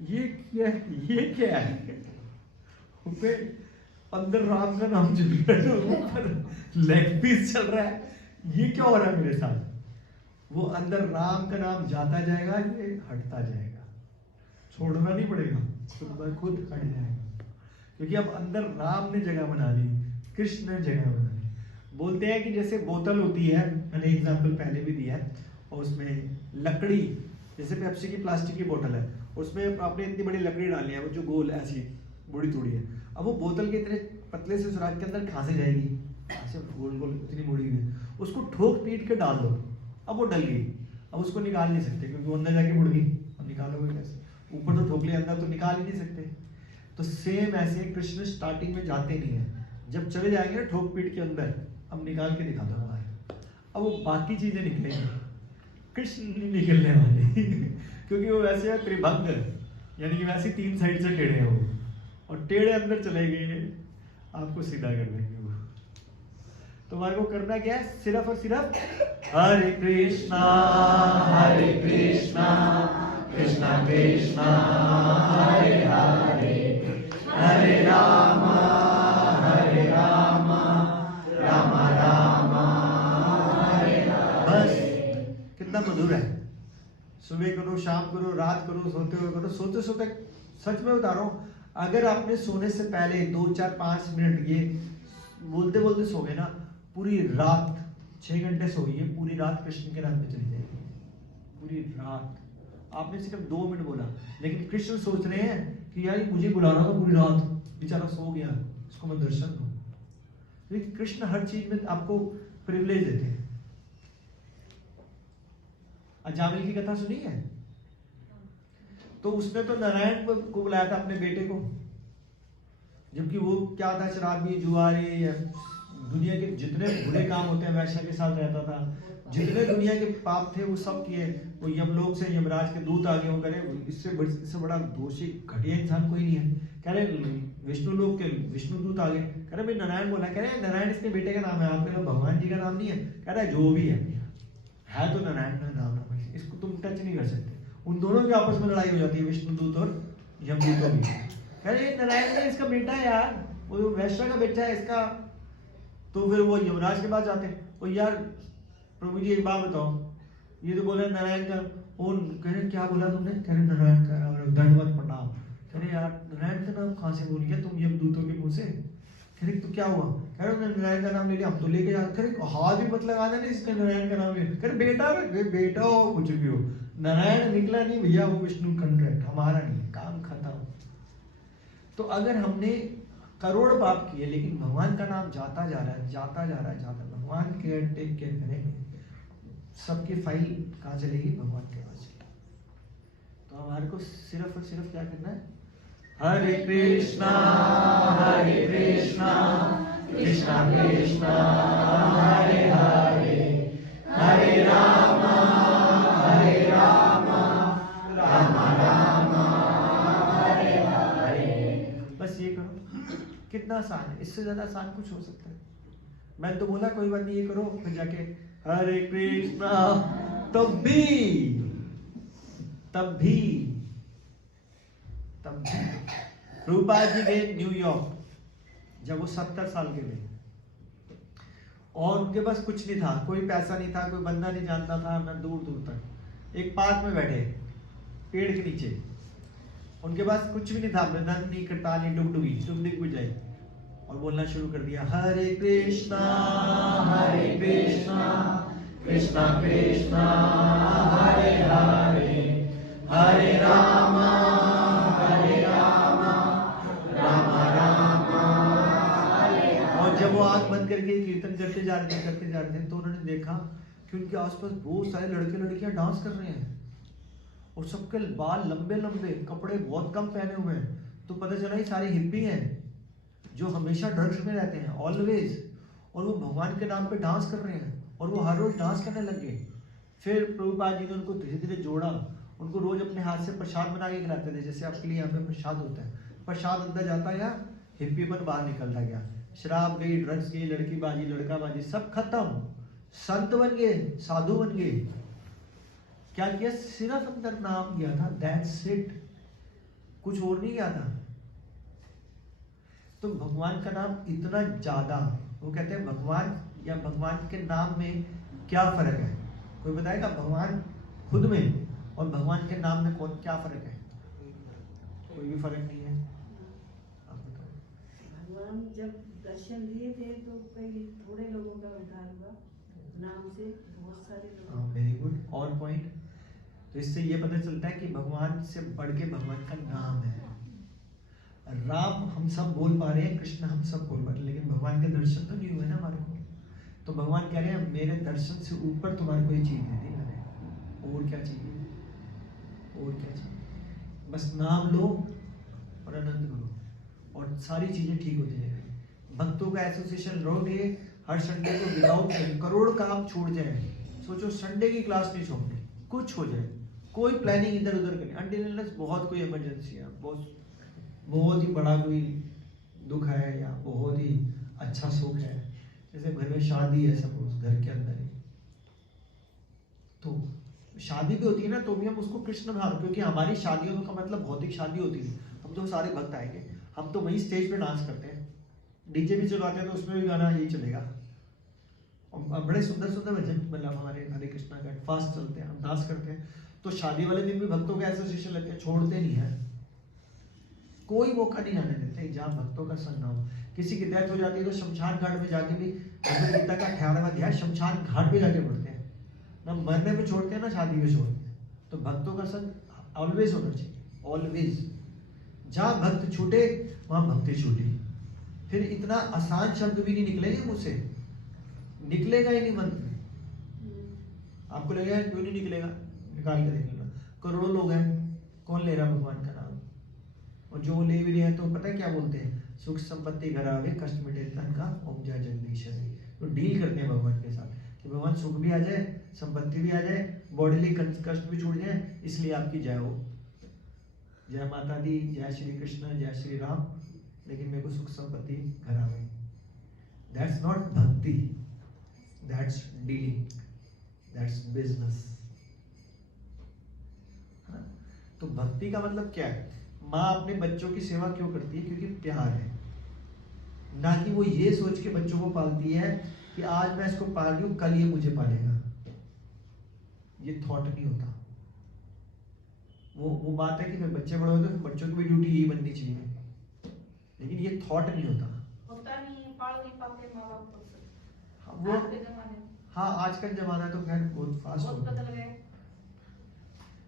ये क्या है, ऊपर अंदर राम का नाम चल रहा है, ऊपर लेग पीस चल रहा है, ये क्या हो रहा है मेरे साथ। वो अंदर राम का नाम जाता जाएगा, ये हटता जाएगा, छोड़ना नहीं पड़ेगा, खुद हट जाएगा, क्योंकि अब अंदर राम ने जगह बना ली, कृष्ण ने जगह बना ली। बोलते हैं कि जैसे बोतल होती है, मैंने एग्जाम्पल पहले भी दिया है, और उसमें लकड़ी, जैसे पेप्सी की प्लास्टिक की बोतल है, उसमें आपने इतनी बड़ी लकड़ी डाली है, वो जो गोल ऐसी बड़ी थोड़ी है, अब वो बोतल के इतने पतले से सुराख के अंदर कहाँ से जाएगी, ऐसे गोल गोल इतनी मुड़ी हुई, उसको ठोक पीट के डाल दो, अब वो डल गई, अब उसको निकाल नहीं सकते क्योंकि वो अंदर जाके मुड़ गई, अब निकालोगे कैसे, ऊपर तो ठोक लिया, अंदर तो निकाल ही नहीं सकते। तो सेम ऐसे कृष्ण स्टार्टिंग में जाते नहीं है, जब चले जाएंगे ना ठोक पीट के अंदर, अब निकाल के दिखा दो बाहर, अब वो बाकी चीजें निकलेंगी, कृष्ण नहीं निकलने वाले क्योंकि वो वैसे है त्रिभंग, यानी कि वैसे 3 साइड से टेढ़े हैं वो, और टेढ़े अंदर चले गए आपको सीधा कर देंगे वो। तो हमारे को करना क्या है, सिर्फ और सिर्फ हरे कृष्णा कृष्णा कृष्णा हरे हरे, हरे रामा रामा रामा हरे हरे। बस कितना मधुर है, सुबह करो, शाम करो, रात करो, सोते हुए करो, सोते सोते सच में बता रहा हूँ, अगर आपने सोने से पहले 2 4 5 मिनट ये बोलते बोलते सो गए ना, पूरी रात 6 घंटे सोइए, पूरी रात कृष्ण के नाम पे चली जाएगी, पूरी रात। आपने सिर्फ 2 मिनट बोला, लेकिन कृष्ण सोच रहे हैं कि यार मुझे बुला रहा था पूरी रात, बेचारा सो गया, इसको मैं दर्शन दूं। लेकिन कृष्ण हर चीज में आपको प्रिविलेज देते हैं। अजामिल की कथा सुनी है, तो उसने तो नारायण को बुलाया था अपने बेटे को, जबकि वो क्या था, शराबी, जुआरी, या दुनिया के जितने बुरे काम होते हैं वैश्या के साथ रहता था, जितने दुनिया के पाप थे वो सब किए। वो यमलोक से यमराज के दूत आगे हो करे, इससे बड़ा दोषी घटिया इंसान कोई नहीं है। कह रहे विष्णु लोक के विष्णु दूत आगे, कह रहे भाई नारायण बोला, कह रहे नारायण इसके बेटे का नाम है, आपके भगवान जी का नाम नहीं है। कह रहा है जो भी है तो नारायण का नाम, इसको तुम टच नहीं कर सकते। उन दोनों की आपस में लड़ाई हो जाती है, विष्णु दूत और यमदूतों की। कह रहे नारायण ने इसका बेटा है यार, वो वैश्य का बेटा है इसका। तो फिर वो यमराज के पास जाते हैं, वो यार प्रभु जी एक बात बताओ, ये तो बोला नारायण का, वो कह रहे क्या बोला तुमने? कह रहे नारायण का दंडवत प्रणाम। कह रहे यार नारायण का नाम कहाँ से बोल गया तुम यमदूतों के मुंह से? कह रहे तो क्या हुआ? कह रहे नारायण का नाम ले लिया, हम तो लेके जाते। कह रहे हाथ भी मत लगाना नहीं इसने नारायण का नाम ले। कह रहे बेटा हो कुछ भी हो, नारायण निकला नहीं भैया, वो विष्णु कंट्रैक्ट हमारा नहीं, काम खत्म। तो अगर हमने करोड़ पाप किए, लेकिन भगवान का नाम जाता जा रहा है, जाता जा रहा है, जाता। भगवान केयर टेक केयर करेंगे, सबकी फाइल कहाँ चलेगी? भगवान के पास चलेगी। तो हमारे को सिर्फ और सिर्फ क्या करना है? हरे कृष्णा कृष्णा कृष्णा हरे हरे, हरे राम राम राम हरे हरे। बस ये करो, कितना आसान है, इससे ज्यादा आसान कुछ हो सकता है? मैंने तो बोला कोई बात नहीं, ये करो, फिर जाके हरे कृष्णा। तब भी प्रभुपाद जी गए न्यूयॉर्क जब वो 70 साल के थे, और उनके पास कुछ नहीं था, कोई पैसा नहीं था, कोई बंदा नहीं जानता था ना दूर दूर तक। एक पार्क में बैठे पेड़ के नीचे, उनके पास कुछ भी नहीं था, मृदंग नहीं, करताल नहीं, डुगडुगी बजाई और बोलना शुरू कर दिया, हरे कृष्णा कृष्णा कृष्णा हरे हरे, हरे राम राम राम हरे हरे। और जब वो आंख बंद करके कीर्तन करते जा रहे थे तो उन्होंने देखा कि उनके आसपास बहुत सारे लड़के लड़कियां डांस कर रहे हैं, और सबके बाल लंबे लंबे, कपड़े बहुत कम पहने हुए हैं। तो पता चला ये सारे हिप्पी हैं जो हमेशा ड्रग्स में रहते हैं, ऑलवेज, और वो भगवान के नाम पे डांस कर रहे हैं, और वो हर रोज डांस करने लग गए। फिर प्रभुपाद जी ने उनको धीरे धीरे जोड़ा, उनको रोज अपने हाथ से प्रसाद बना के खिलाते थे, जैसे आपके लिए यहाँ पे प्रसाद होता है। प्रसाद अंदर जाता गया, हिप्पीपन बाहर निकलता गया, शराब गई, ड्रग्स गई, लड़की बाजी, लड़का बाजी, सब खत्म, संत बन गए, साधु बन गए। क्या किया? सिर्फ अंदर नाम गया था, दैट्स इट, कुछ और नहीं गया था। तो भगवान का नाम इतना ज्यादा, वो कहते हैं भगवान या भगवान के नाम में क्या फर्क है? कोई बताएगा? भगवान खुद में और भगवान के नाम में कौन क्या फर्क है? कोई भी फर्क नहीं है। आप बताओ। भगवान जब दर्शन दिए थे तो कई थोड़े लोगों का उद्धार हुआ, नाम से बहुत सारे लोग। वेरी गुड, और पॉइंट। तो इससे ये पता चलता है कि भगवान से बढ़ के भगवान का नाम है। राम हम सब बोल पा रहे हैं, कृष्ण हम सब बोल पा रहे हैं, लेकिन भगवान के दर्शन तो नहीं हुए ना हमारे को। तो भगवान कह रहे हैं मेरे दर्शन से ऊपर तुम्हारे को ये चीज दे दी मैंने, और क्या चाहिए? और क्या चाहिए? बस नाम लो और आनंद करो और सारी चीजें ठीक हो जाएगी। भक्तों का एसोसिएशन रहोगे, हर संडे को विदाउट करोड़ काम छूट जाए। सोचो संडे की क्लास नहीं छोड़नी, कुछ हो जाए, कोई प्लानिंग इधर उधर करनी, अनटिल बहुत कोई इमरजेंसी है, बहुत ही बड़ा कोई दुख है या बहुत ही अच्छा सुख है, जैसे घर में शादी है, सपोज घर के अंदर ही, तो शादी भी होती है ना, तो भी हम उसको कृष्ण भाव, क्योंकि हमारी शादियों का मतलब भौतिक शादी होती है। हम तो सारे भक्त आएंगे, हम तो वही स्टेज पे डांस करते हैं, डीजे भी चलाते हैं तो उसमें भी गाना यही चलेगा, और बड़े सुंदर सुंदर भजन मतलब हमारे हरे कृष्णा का फास्ट चलते हैं, हम डांस करते हैं। तो शादी वाले दिन भी भक्तों का एसोसिएशन लेते हैं, छोड़ते नहीं है, कोई मौका नहीं आने देते जहाँ भक्तों का संग ना हो। किसी की डेथ हो जाती है तो शमशान घाट में जाके भी, भगवद गीता का 18वां अध्याय शमशान घाट पे जाके पढ़ते हैं, ना मरने में छोड़ते हैं ना शादी में छोड़ते हैं। तो भक्तों का संग ऑलवेज होना चाहिए, ऑलवेज। जहाँ भक्त छूटे वहां भक्ति छूटी। फिर इतना आसान शब्द भी नहीं निकलेंगे मुझसे, निकलेगा ही नहीं मंत्र। आपको लगेगा क्यों नहीं निकलेगा? निकाल के देख लेना, करोड़ों लोग हैं, कौन ले रहा भगवान का नाम? और जो ले भी रहे हैं तो पता है क्या बोलते हैं? सुख संपत्ति घर आवे, कष्ट मिटे तन का, ओम जय जगदीश हरे। तो डील करते हैं भगवान के साथ कि भगवान सुख भी आ जाए, संपत्ति भी आ जाए, बॉडीली कष्ट भी छूट जाए, इसलिए आपकी जय हो। जय माता दी, जय श्री कृष्ण, जय श्री राम, लेकिन मेरे को सुख संपत्ति घर आवे। दैट्स नॉट भक्ति, दैट्स डीलिंग, दैट्स बिजनेस। तो भक्ति का मतलब क्या है? माँ अपने बच्चों की सेवा क्यों करती है? क्योंकि प्यार है, ना कि वो ये सोच के बच्चों को पालती है कि आज मैं इसको पाल रही हूं, कल ये मुझे पालेगा। ये थॉट नहीं होता। वो बात है कि फिर बच्चे बड़े होते हैं, बच्चों की भी ड्यूटी यही बननी चाहिए, लेकिन ये थॉट नहीं होता। नहीं, पाल नहीं पाते माँ बाप को। वो हाँ, आज का जमाना तो खैर बहुत फास्ट हो गया,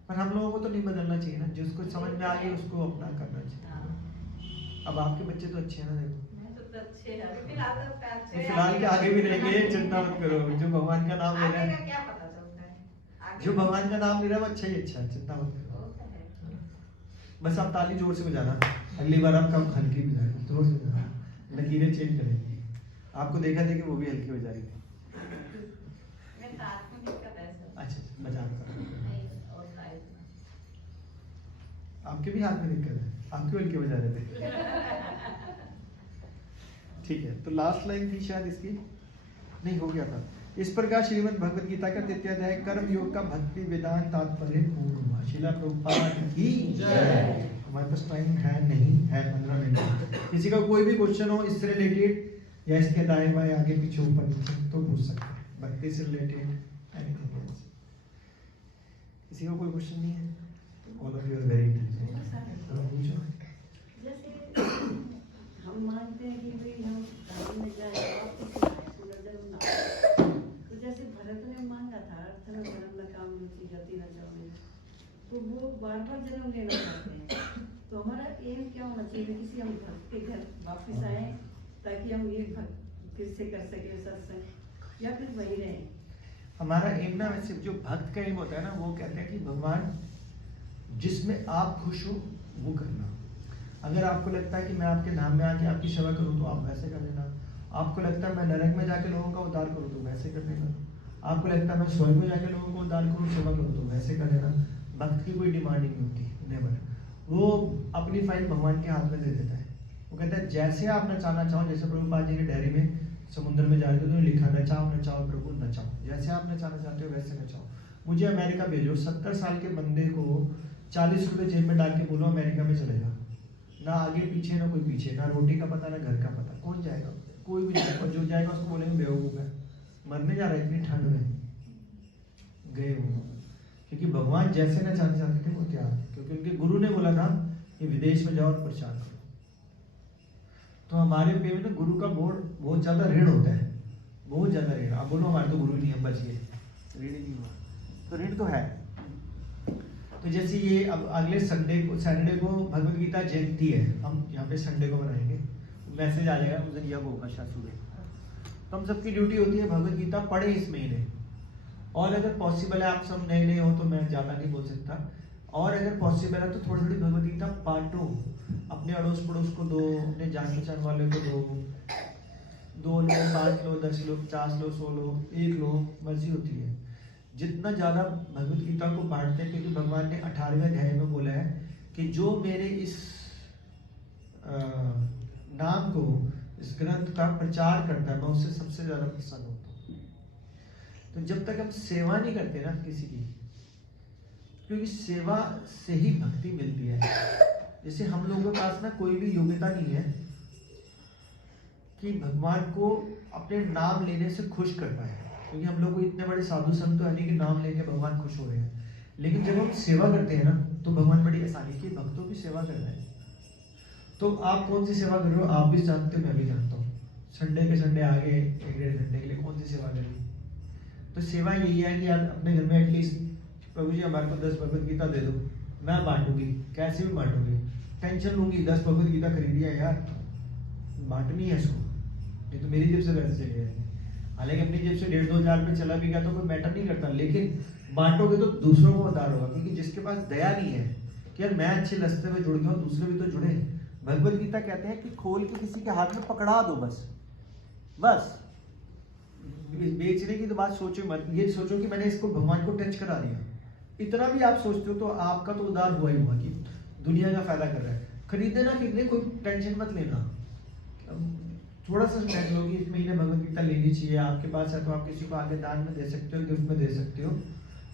पर हम लोगों को तो नहीं बदलना चाहिए ना, जिसको समझ में आ गई उसको अपना करना चाहिए। अब आपके बच्चे तो अच्छे हैं ना, देखो मैं तो अच्छे हैं अभी फिलहाल तो अच्छे हैं। फिलहाल के आगे भी रहेंगे, चिंता मत करो। जो भगवान का नाम ले रहा आगे का है, क्या पता चलता है आगे जो भगवान का नाम ले रहा है वो अच्छा ही अच्छा है, चिंता मत करो। वो तो है। बस आप ताली जोर से बजाना, अगली बार आप कम हल्की बजाएंगे, जोर से बजाना, लकीरें चेंज करेंगी। आपको देखा था कि वो भी हल्की बजा रही थी। मैं साथ में दिक्कत है सर। अच्छा बजा रहा था। और साइड में। आपके भी हाथ में दिक्कत है, आप क्यों हल्के बजा रहे थे? ठीक है, तो लास्ट लाइन थी शायद इसकी, नहीं हो गया था। इस प्रकार श्रीमद् भगवद गीता का 3वां अध्याय कर्म योग का भक्ति वेदांत तात्पर्य पूर्ण हुआ। शिला प्रभुपाद की जय। हमारे पास टाइम है नहीं, है 15 मिनट। किसी का कोई भी क्वेश्चन हो इससे रिलेटेड या इसके दाएं बाएं आगे पीछे ऊपर नीचे तो पूछ सकते हैं, भक्ति से रिलेटेड एनीथिंग एल्स। किसी का कोई क्वेश्चन नहीं है? All of you are very intelligent. जैसे हम मानते हैं कि भाई हम धर्म में जाए वापस आए, पुनर्जन्म ना आए। तो जैसे भरत ने मांगा था अर्थ न धर्म न काम रुचि गति न चाहे, तो वो बार बार जन्म लेना चाहते हैं। तो हमारा एम क्या होना चाहिए? किसी हम भक्त के घर वापस आए ताकि हम ये भक्त फिर से कर सके सत्संग, या फिर वही रहे? हमारा एम ना, वैसे जो भक्त का एम होता है ना, वो कहते हैं कि भगवान जिसमें आप खुश हो वो करना। अगर आपको लगता है कि मैं आपके धाम में आके आपकी सेवा करूं तो आप वैसे कर लेना। आपको लगता है मैं नरक में जाके लोगों का उद्धार करूं तो वैसे कर लेना। आपको लगता है मैं स्वर्ग में जाके लोगों को उद्धार करूं, सेवा करूं तो वैसे कर लेना। भक्त की कोई डिमांडिंग नहीं होती, नेवर। वो अपनी फाइल भगवान के हाथ में दे देता है। वो कहता है जैसे आप नचाना चाहो, जैसे प्रभुपाद जी के डायरी में समुद्र में जा रहे थे तो लिखा नचाओ नचाओ प्रभु नचाओ, जैसे आप नचाना चाहते हो वैसे नचाओ। मुझे अमेरिका भेजो, 70 साल के बंदे को 40 रुपए जेब में डाल के बोलो अमेरिका में चलेगा, ना आगे पीछे ना कोई पीछे, ना रोटी का पता ना घर का पता, कौन जाएगा? कोई भी नहीं। और जो जाएगा उसको बोलेंगे बेवकूफ है, मरने जा रहा है इतनी ठंड में, गए वो। क्योंकि भगवान जैसे ना चाहते थे वो क्या, क्योंकि उनके गुरु ने बोला था कि विदेश में जाओ और प्रचार करो। तो हमारे पे में ना गुरु का बहुत ज्यादा ऋण होता है, बहुत ज्यादा ऋण। आप बोलो हमारे तो गुरु नहीं है, बचिए, ऋण ही नहीं हुआ, तो ऋण तो है। तो जैसे ये अब अगले सैटरडे को भगवद गीता जयंती है, हम यहाँ पे संडे को बनाएंगे, मैसेज आ जाएगा उस दिन, यह होगा शायद सुबह। तो हम सबकी ड्यूटी होती है भगवद गीता पढ़े इस महीने। और अगर पॉसिबल है, आप सब नए नए हो तो मैं ज़्यादा नहीं बोल सकता, और अगर पॉसिबल है तो थोड़ी थोड़ी भगवद गीता बांटो, अपने अड़ोस पड़ोस को दो, अपने जान पहचान वाले को दो, 2 लो, 5 लो, 10 लो, 50 लो, 100 लो, 1 लो, मर्जी होती है। जितना ज़्यादा भगवद गीता को बांटते हैं, क्योंकि भगवान ने 18वें अध्याय में बोला है कि जो मेरे इस नाम को, इस ग्रंथ का प्रचार करता है मैं उससे सबसे ज़्यादा प्रसन्न होता हूँ। तो जब तक हम सेवा नहीं करते ना किसी की, क्योंकि सेवा से ही भक्ति मिलती है। जैसे हम लोगों के पास ना कोई भी योग्यता नहीं है कि भगवान को अपने नाम लेने से खुश कर पाए, क्योंकि हम लोग को इतने बड़े साधु संत तो है नहीं कि नाम लेके भगवान खुश हो रहे हैं। लेकिन जब हम सेवा करते हैं ना तो भगवान बड़ी आसानी की भक्तों की सेवा कर रहे हैं। तो आप कौन सी सेवा कर रहे हो आप भी जानते हो, मैं भी जानता हूँ। संडे के संडे आगे 1-1.5 घंटे के लिए कौन सी सेवा करें? तो सेवा यही है कि यार अपने घर में एटलीस्ट प्रभु जी हमारे को 10 भगवद गीता दे दो, मैं बांटूंगी, कैसे भी बांटूंगी, टेंशन लूंगी, 10 भगवद गीता खरीदी है यार, बांटनी है इसको, नहीं तो मेरी जेब से पैसे चले जाएंगे। हालांकि अपनी जेब से 1.5-2 हज़ार रुपये चला भी गया तो कोई मैटर नहीं करता, लेकिन बांटोगे तो दूसरों को उद्धार होगा। क्योंकि जिसके पास दया नहीं है कि यार मैं अच्छे रास्ते में जुड़ गया हूँ, दूसरे भी तो जुड़े। भगवद गीता कहते हैं कि खोल के किसी के हाथ में पकड़ा दो, बस बेचने की तो बात सोचो मत, ये सोचो कि मैंने इसको भगवान को टच करा दिया। इतना भी आप सोचते हो तो आपका तो उद्धार हुआ ही हुआ कि दुनिया का फायदा कर रहा है। खरीदे ना खरीदे कोई टेंशन मत लेना, थोड़ा सा सोच लो कि इस महीने भगवद गीता लेनी चाहिए। आपके पास है तो आप किसी को आगे दान में दे सकते हो, गिफ्ट में दे सकते हो।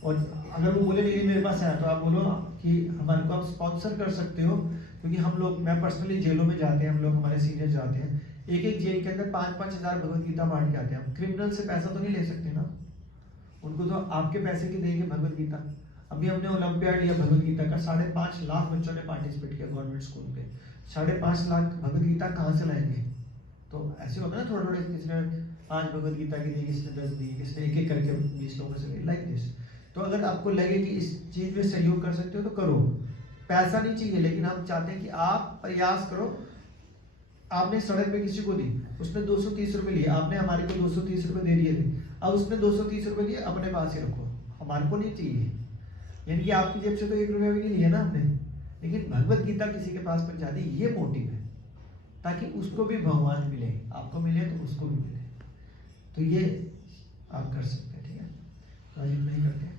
और अगर वो बोले नहीं मेरे पास है तो आप बोलो कि हमारे को आप स्पॉन्सर कर सकते हो, क्योंकि हम लोग, मैं पर्सनली जेलों में जाते हैं, हम लोग हमारे सीनियर जाते हैं, एक जेल के अंदर 5-5 हज़ार भगवद गीता बांट के आते हैं। हम क्रिमिनल से पैसा तो नहीं ले सकते ना, उनको तो आपके पैसे की देंगे भगवद गीता। अभी हमने ओलंपियाड लिया भगवद गीता का, 5.5 लाख बच्चों ने पार्टिसिपेट किया गवर्नमेंट स्कूल पे। 5.5 लाख भगवद गीता कहाँ से लाएंगे? तो ऐसे होता है ना, थोड़ा थोड़ा, किसी ने 5 भगवद गीता की दी, किसी ने 10 दी, किसी ने 1-1 करके 20 लोगों से, लाइक दिस। तो अगर आपको लगे कि इस चीज में सहयोग कर सकते हो तो करो, पैसा नहीं चाहिए, लेकिन हम चाहते हैं कि आप प्रयास करो आपने सड़क पे किसी को दी, उसने 230 रुपए लिए, आपने हमारे को 230 रुपए दे दिए थे, अब उसने 230 रुपए दिए, अपने पास ही रखो, हमारे को नहीं चाहिए। यानी कि आपकी जेब से तो 1 रुपया भी नहीं लिया ना आपने, लेकिन भगवत गीता किसी के पास पहुंचा दी, ये मोटिव है, ताकि उसको भी भगवान मिले, आपको मिले तो उसको भी मिले। तो ये आप कर सकते हैं, ठीक है। तो आज इतना ही करते हैं।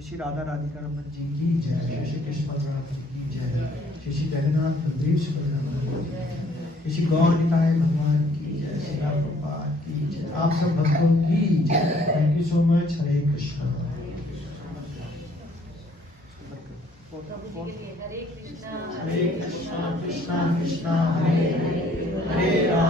श्री राधा राधिका रमन जी की जय, श्री कृष्ण बलराम जी की जय, श्री जगन्नाथ बलदेव सुभद्रा, श्री गौर निताय भगवान की जय, श्री राम भगवान की जय, आप सब भक्तों की जय। Thank you so much. Hare Krishna. Hare Krishna Hare Krishna Krishna Krishna Hare Hare, Hare Ram